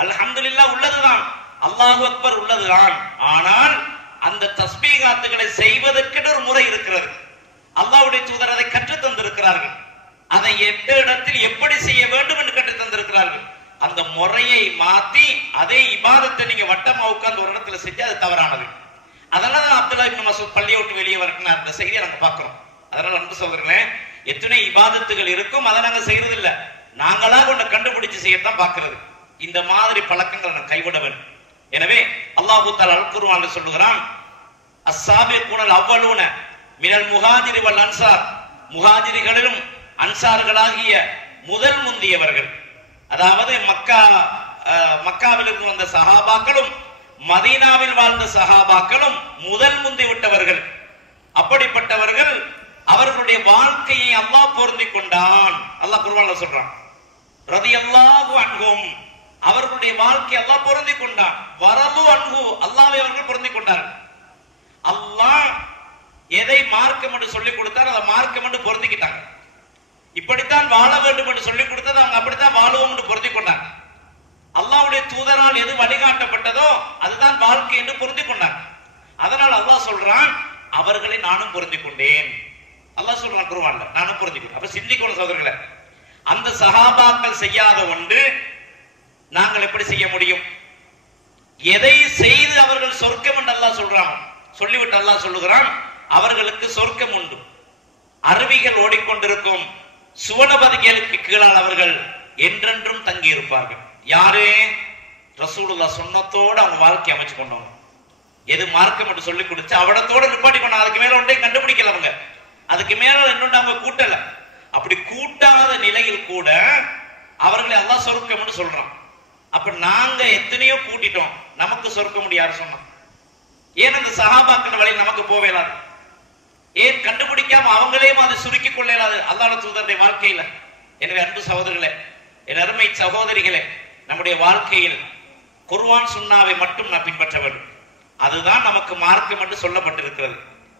அல்ஹம்துலில்லாஹ் உள்ளதுதான், அல்லாஹு அக்பர் உள்ளதுதான். ஆனால் அந்த தஸ்பீகாத்துகளை செய்வதற்கு ஒரு முறை இருக்கிறது. அல்லாஹ்வுடைய தூதர் அதை கற்றுத் தந்திருக்கிறார்கள். அதை எந்த இடத்தில் எப்படி செய்ய வேண்டும் என்று கற்றுத் தந்திருக்கிறார்கள். அந்த முறையை மாத்தி அதே இபாதத்தை நீங்க வட்டமா உட்கார்ந்து ஒரு இடத்துல செஞ்சு அது தவறானது. அதனால அப்துல்லாஹ் இப்னு மஸ்ஊத் பள்ளியை விட்டு வெளியே வரணும் அந்த செய்தியை நாங்க பார்க்கிறோம். அதனால அன்பு சகோதரர்களே, எத்தனை இபாதத்துகள் இருக்கும், அதை நாங்க செய்யறது இல்ல. நாங்களா ஒண்ணு கண்டுபிடிச்சு செய்யத்தான் பார்க்கிறது. இந்த மாதிரி பழக்கங்களை நான் கைவிட வேண்டும். எனவே அல்லாஹ் தஆலா அல் குர்ஆன்ல சொல்லுகிறான், அஸ்ஸாபிகூனல் அவ்வலூன மினல் முஹாஜிரி வல் அன்சார், முஹாஜிரிகளிலும் அன்சார்களாகிய முதல் முந்தியவர்கள், அதாவது மக்காவில் இருந்து வந்த சஹாபாக்களும் மதீனாவில் வாழ்ந்த சஹாபாக்களும் முதல் முந்தி விட்டவர்கள். அப்படிப்பட்டவர்கள் அவர்களுடைய வாழ்க்கையை அல்லாஹ் பொருந்திக் கொண்டான். அல்லாஹ் குர்ஆன்ல சொல்றான், ரலியல்லாஹு அன்ஹும், அவர்களுடைய வாழ்க்கை அல்லாஹ் பொருந்திக் கொண்டான். வரது அன்ஹு, அல்லாஹ்வை அவர்கள் பொருந்திக் கொண்டார்கள். அல்லாஹ் எதை மார்க்கம் என்று சொல்லிக் கொடுத்தார் அதை மார்க்கம் என்று பொருந்திக்கிட்டாங்க. இப்படித்தான் வாழ வேண்டும் என்று சொல்லிக் கொடுத்தது அவங்க அப்படித்தான் வாழுவோம் என்று பொருந்திக் கொண்டாங்க. அல்லாஹ்வுடைய தூதரால் எது வழிகாட்டப்பட்டதோ அதுதான் வாழ்க்கை என்று பொருந்திக் கொண்டாங்க. அதனால் அல்லாஹ் சொல்றான், அவர்களை நானும் பொருந்திக் கொண்டேன். அல்லாஹ் சொல்றான் குர்ஆன்ல, நானும் பொருந்திக் கொண்டேன். அப்ப சிந்திக்கணும் சகோதரர்களே, அந்த சஹாபாக்கள் செய்யாத ஒன்று நாங்கள் எப்படி செய்ய முடியும்? எதை செய்து அவர்கள் சொர்க்கம் என்று அல்லாஹ் சொல்றான், சொல்லிவிட்டு அல்லாஹ் சொல்லுகிறான், அவர்களுக்கு சொர்க்கம் உண்டு, அருவிகள் ஓடிக்கொண்டிருக்கும் சுவனபதிகளுக்கு கீழால் அவர்கள் என்றென்றும் தங்கி இருப்பார்கள். யாரு? ரசூலுல்லாஹ் சுன்னத்தோடு அவங்க வாழ்க்கை அமைச்சு கொண்டவங்க. எது மார்க்கம் என்று சொல்லி கொடுத்து அவடத்தோட நிப்பாட்டி கொண்டாங்க. அதுக்கு மேல ஒன்றையும் கண்டுபிடிக்கல அவங்க, அதுக்கு மேல இன்னொன்று அவங்க கூட்டல. அப்படி கூட்டாத நிலையில் கூட அவர்களை அல்லாஹ் சொர்க்கம் என்று சொல்றான். அப்ப நாங்க எத்தனையோ கூட்டிட்டோம், நமக்கு சொர்க்கம் முடியாது சொன்னா? ஏன் அந்த சஹாபாக்கள் வழி நமக்கு போவேலாது? ஏன் கண்டுபிடிக்காம அவங்களையும் அதை சுருக்கிக் கொள்ளலாது அல்லாஹ்வுடைய தூதருடைய வாழ்க்கையில? எனவே அன்பு சகோதரர்களே, என் அருமை சகோதரிகளே, நம்முடைய வாழ்க்கையில் குர்ஆன் சுன்னாவை மட்டும் நான் பின்பற்ற வேண்டும். அதுதான் நமக்கு மார்க்கம் என்று சொல்லப்பட்டிருக்கிறது.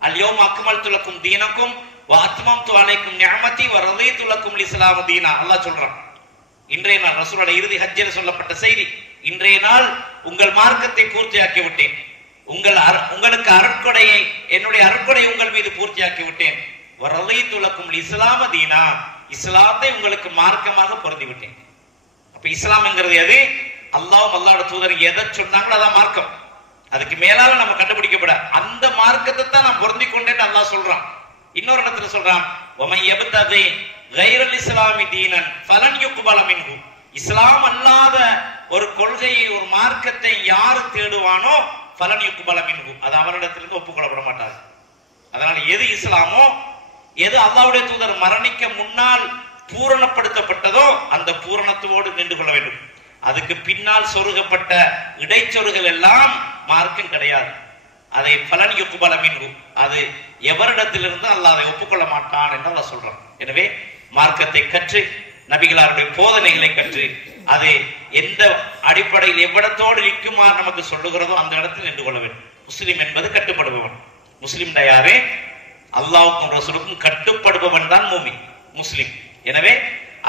அல்யௌம அக்மல்து லக்கும் தீனக்கும் வ அத்மம்து அலைக்கும் நிஅமதி வ ரதீது லக்கும் இஸ்லாம தீனா. அல்லாஹ் சொல்றான், இன்றைய நாள் ரசூலுடைய இறுதி ஹஜ்ஜில் சொல்லப்பட்ட செய்தி, இன்றைய நாள் உங்கள் மார்க்கத்தை பூர்த்தியாக்கி விட்டேன், உங்களுக்கு அருட்கொடையை, என்னுடைய அருட்கொடை உங்கள் மீது பூர்த்தியாக்கி விட்டேன். வ ரதீது லக்கும் இஸ்லாம தீனா, இஸ்லாத்தை உங்களுக்கு மார்க்கமாக பொருந்தி விட்டேன். அப்ப இஸ்லாம்ங்கிறது எது? அல்லாஹ்வும் அல்லாஹ்வுடைய தூதர் எதை சொன்னாங்களோ அதான் மார்க்கம். அதுக்கு மேலால நம்ம கண்டுபிடிக்கப்பட அந்த மார்க்கத்தை தான் நான் பொருந்தி கொண்டேன்னு அல்லாஹ் சொல்றான். இன்னொரு இடத்துல சொல்றான், வமன் யப்தகி கைரல் இஸ்லாமி தீனன் ஃபலன் யுக்பல மின்ஹு, இஸ்லாம் அல்லாத ஒரு கொள்கையை, ஒரு மார்க்கத்தை யாரு தேடுவானோ ஃபலன் யுக்பல மின்ஹு, அது அவரிடத்திலிருந்து ஒப்புக்கொள்ளப்பட மாட்டாது. அதனால எது இஸ்லாமோ, எது அல்லாஹ்வுடைய தூதர் மரணிக்க முன்னால் பூரணப்படுத்தப்பட்டதோ அந்த பூரணத்தோடு நின்று கொள்ள வேண்டும். அதுக்கு பின்னால் சொருகப்பட்ட இடைச்சொருகள் எல்லாம் மார்க்கம் கிடையாது. அதை பலன் யுக்பல மின்ஹு, அது எவரிடத்திலிருந்து அல்லாஹ் அதை ஒப்புக்கொள்ள மாட்டான் என்று அல்லாஹ் சொல்றான். எனவே மார்க்கத்தை கற்று, நபிகளாருடைய போதனைகளை கற்று, அதை எந்த அடிப்படையில் எவ்விடத்தோடு நிற்குமாறு நமக்கு சொல்லுகிறதோ அந்த இடத்தில் நின்று கொள்ள வேண்டும். முஸ்லிம் என்பது கட்டுப்படுபவன். முஸ்லிம் யாரே? அல்லாஹ்வுக்கும் ரசூலுக்கும் கட்டுப்படுபவன் தான் மூமின், முஸ்லிம். எனவே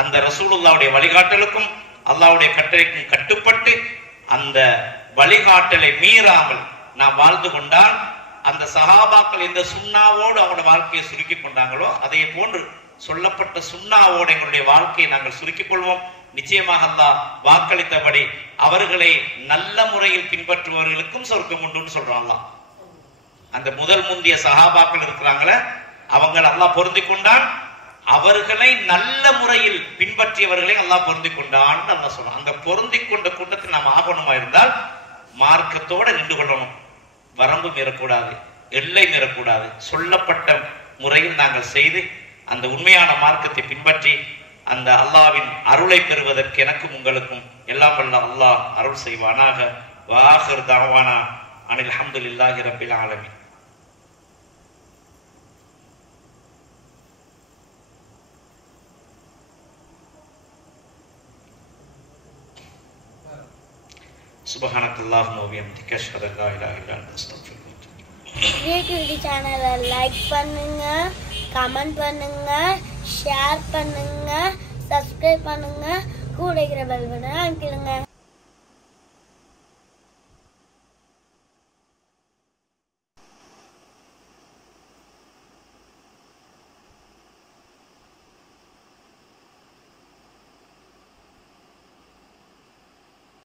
அந்த ரசூலுல்லாஹ்வுடைய வழிகாட்டலுக்கும் அல்லாஹ்வுடைய கட்டளைக்கும் கட்டுப்பட்டு அந்த வழிகாட்டலை மீறாமல் நாம் வாழ்ந்து கொண்டால், அந்த சஹாபாக்கள் எந்த சுன்னாவோடு அவங்களோட வாழ்க்கையை சுருக்கிக் கொண்டாங்களோ அதே போன்று சொல்லப்பட்ட சுன்னாவோடு எங்களுடைய வாழ்க்கையை நாங்கள் சுருக்கிக் கொள்வோம். நிச்சயமாக அல்லாஹ் வாக்களித்தபடி அவர்களை நல்ல முறையில் பின்பற்றுபவர்களுக்கும் சொர்க்கம் உண்டு சொல்றான் அல்லாஹ். அந்த முதல் முந்திய சஹாபாக்கள் இருக்கிறாங்களே, அவங்களை அல்லாஹ் பொருந்தி கொண்டான். அவர்களை நல்ல முறையில் பின்பற்றியவர்களை அல்லாஹ் பொருந்தி கொண்டான் அல்லாஹ் சொல்றான். அந்த பொருந்தி கொண்ட கூட்டத்தில் நாம் ஆகணுமா இருந்தால் மார்க்கத்தோட நின்று கொள்ளணும். வரம்பு மீறக்கூடாது, எல்லை மீறக்கூடாது. சொல்லப்பட்ட முறையில் நாங்கள் செய்து அந்த உண்மையான மார்க்கத்தை பின்பற்றி அந்த அல்லாஹ்வின் அருளை பெறுவதற்கு எனக்கும் உங்களுக்கும் எல்லாம் வல்ல அல்லாஹ் அருள் செய்வானாக. வாஹிர் தஅவானா அனில் ஹம்துலில்லாஹி ரப்பில் ஆலமீன். சுப்ஹானக்கல்லாஹும்ம வ பிஹம்திக அஷ்ஹது அல்லா இலாஹா இல்லா அன்த அஸ்தக்ஃபிருக வ அத்தூபு இலைக். கிரியேட்டிவிட்டி சேனலை லைக் பண்ணுங்க, கமெண்ட் பண்ணுங்க, ஷேர் பண்ணுங்க, சப்ஸ்கிரைப் பண்ணுங்க, கூட இருக்கிற பெல் பட்டனை அழுத்திடுங்க.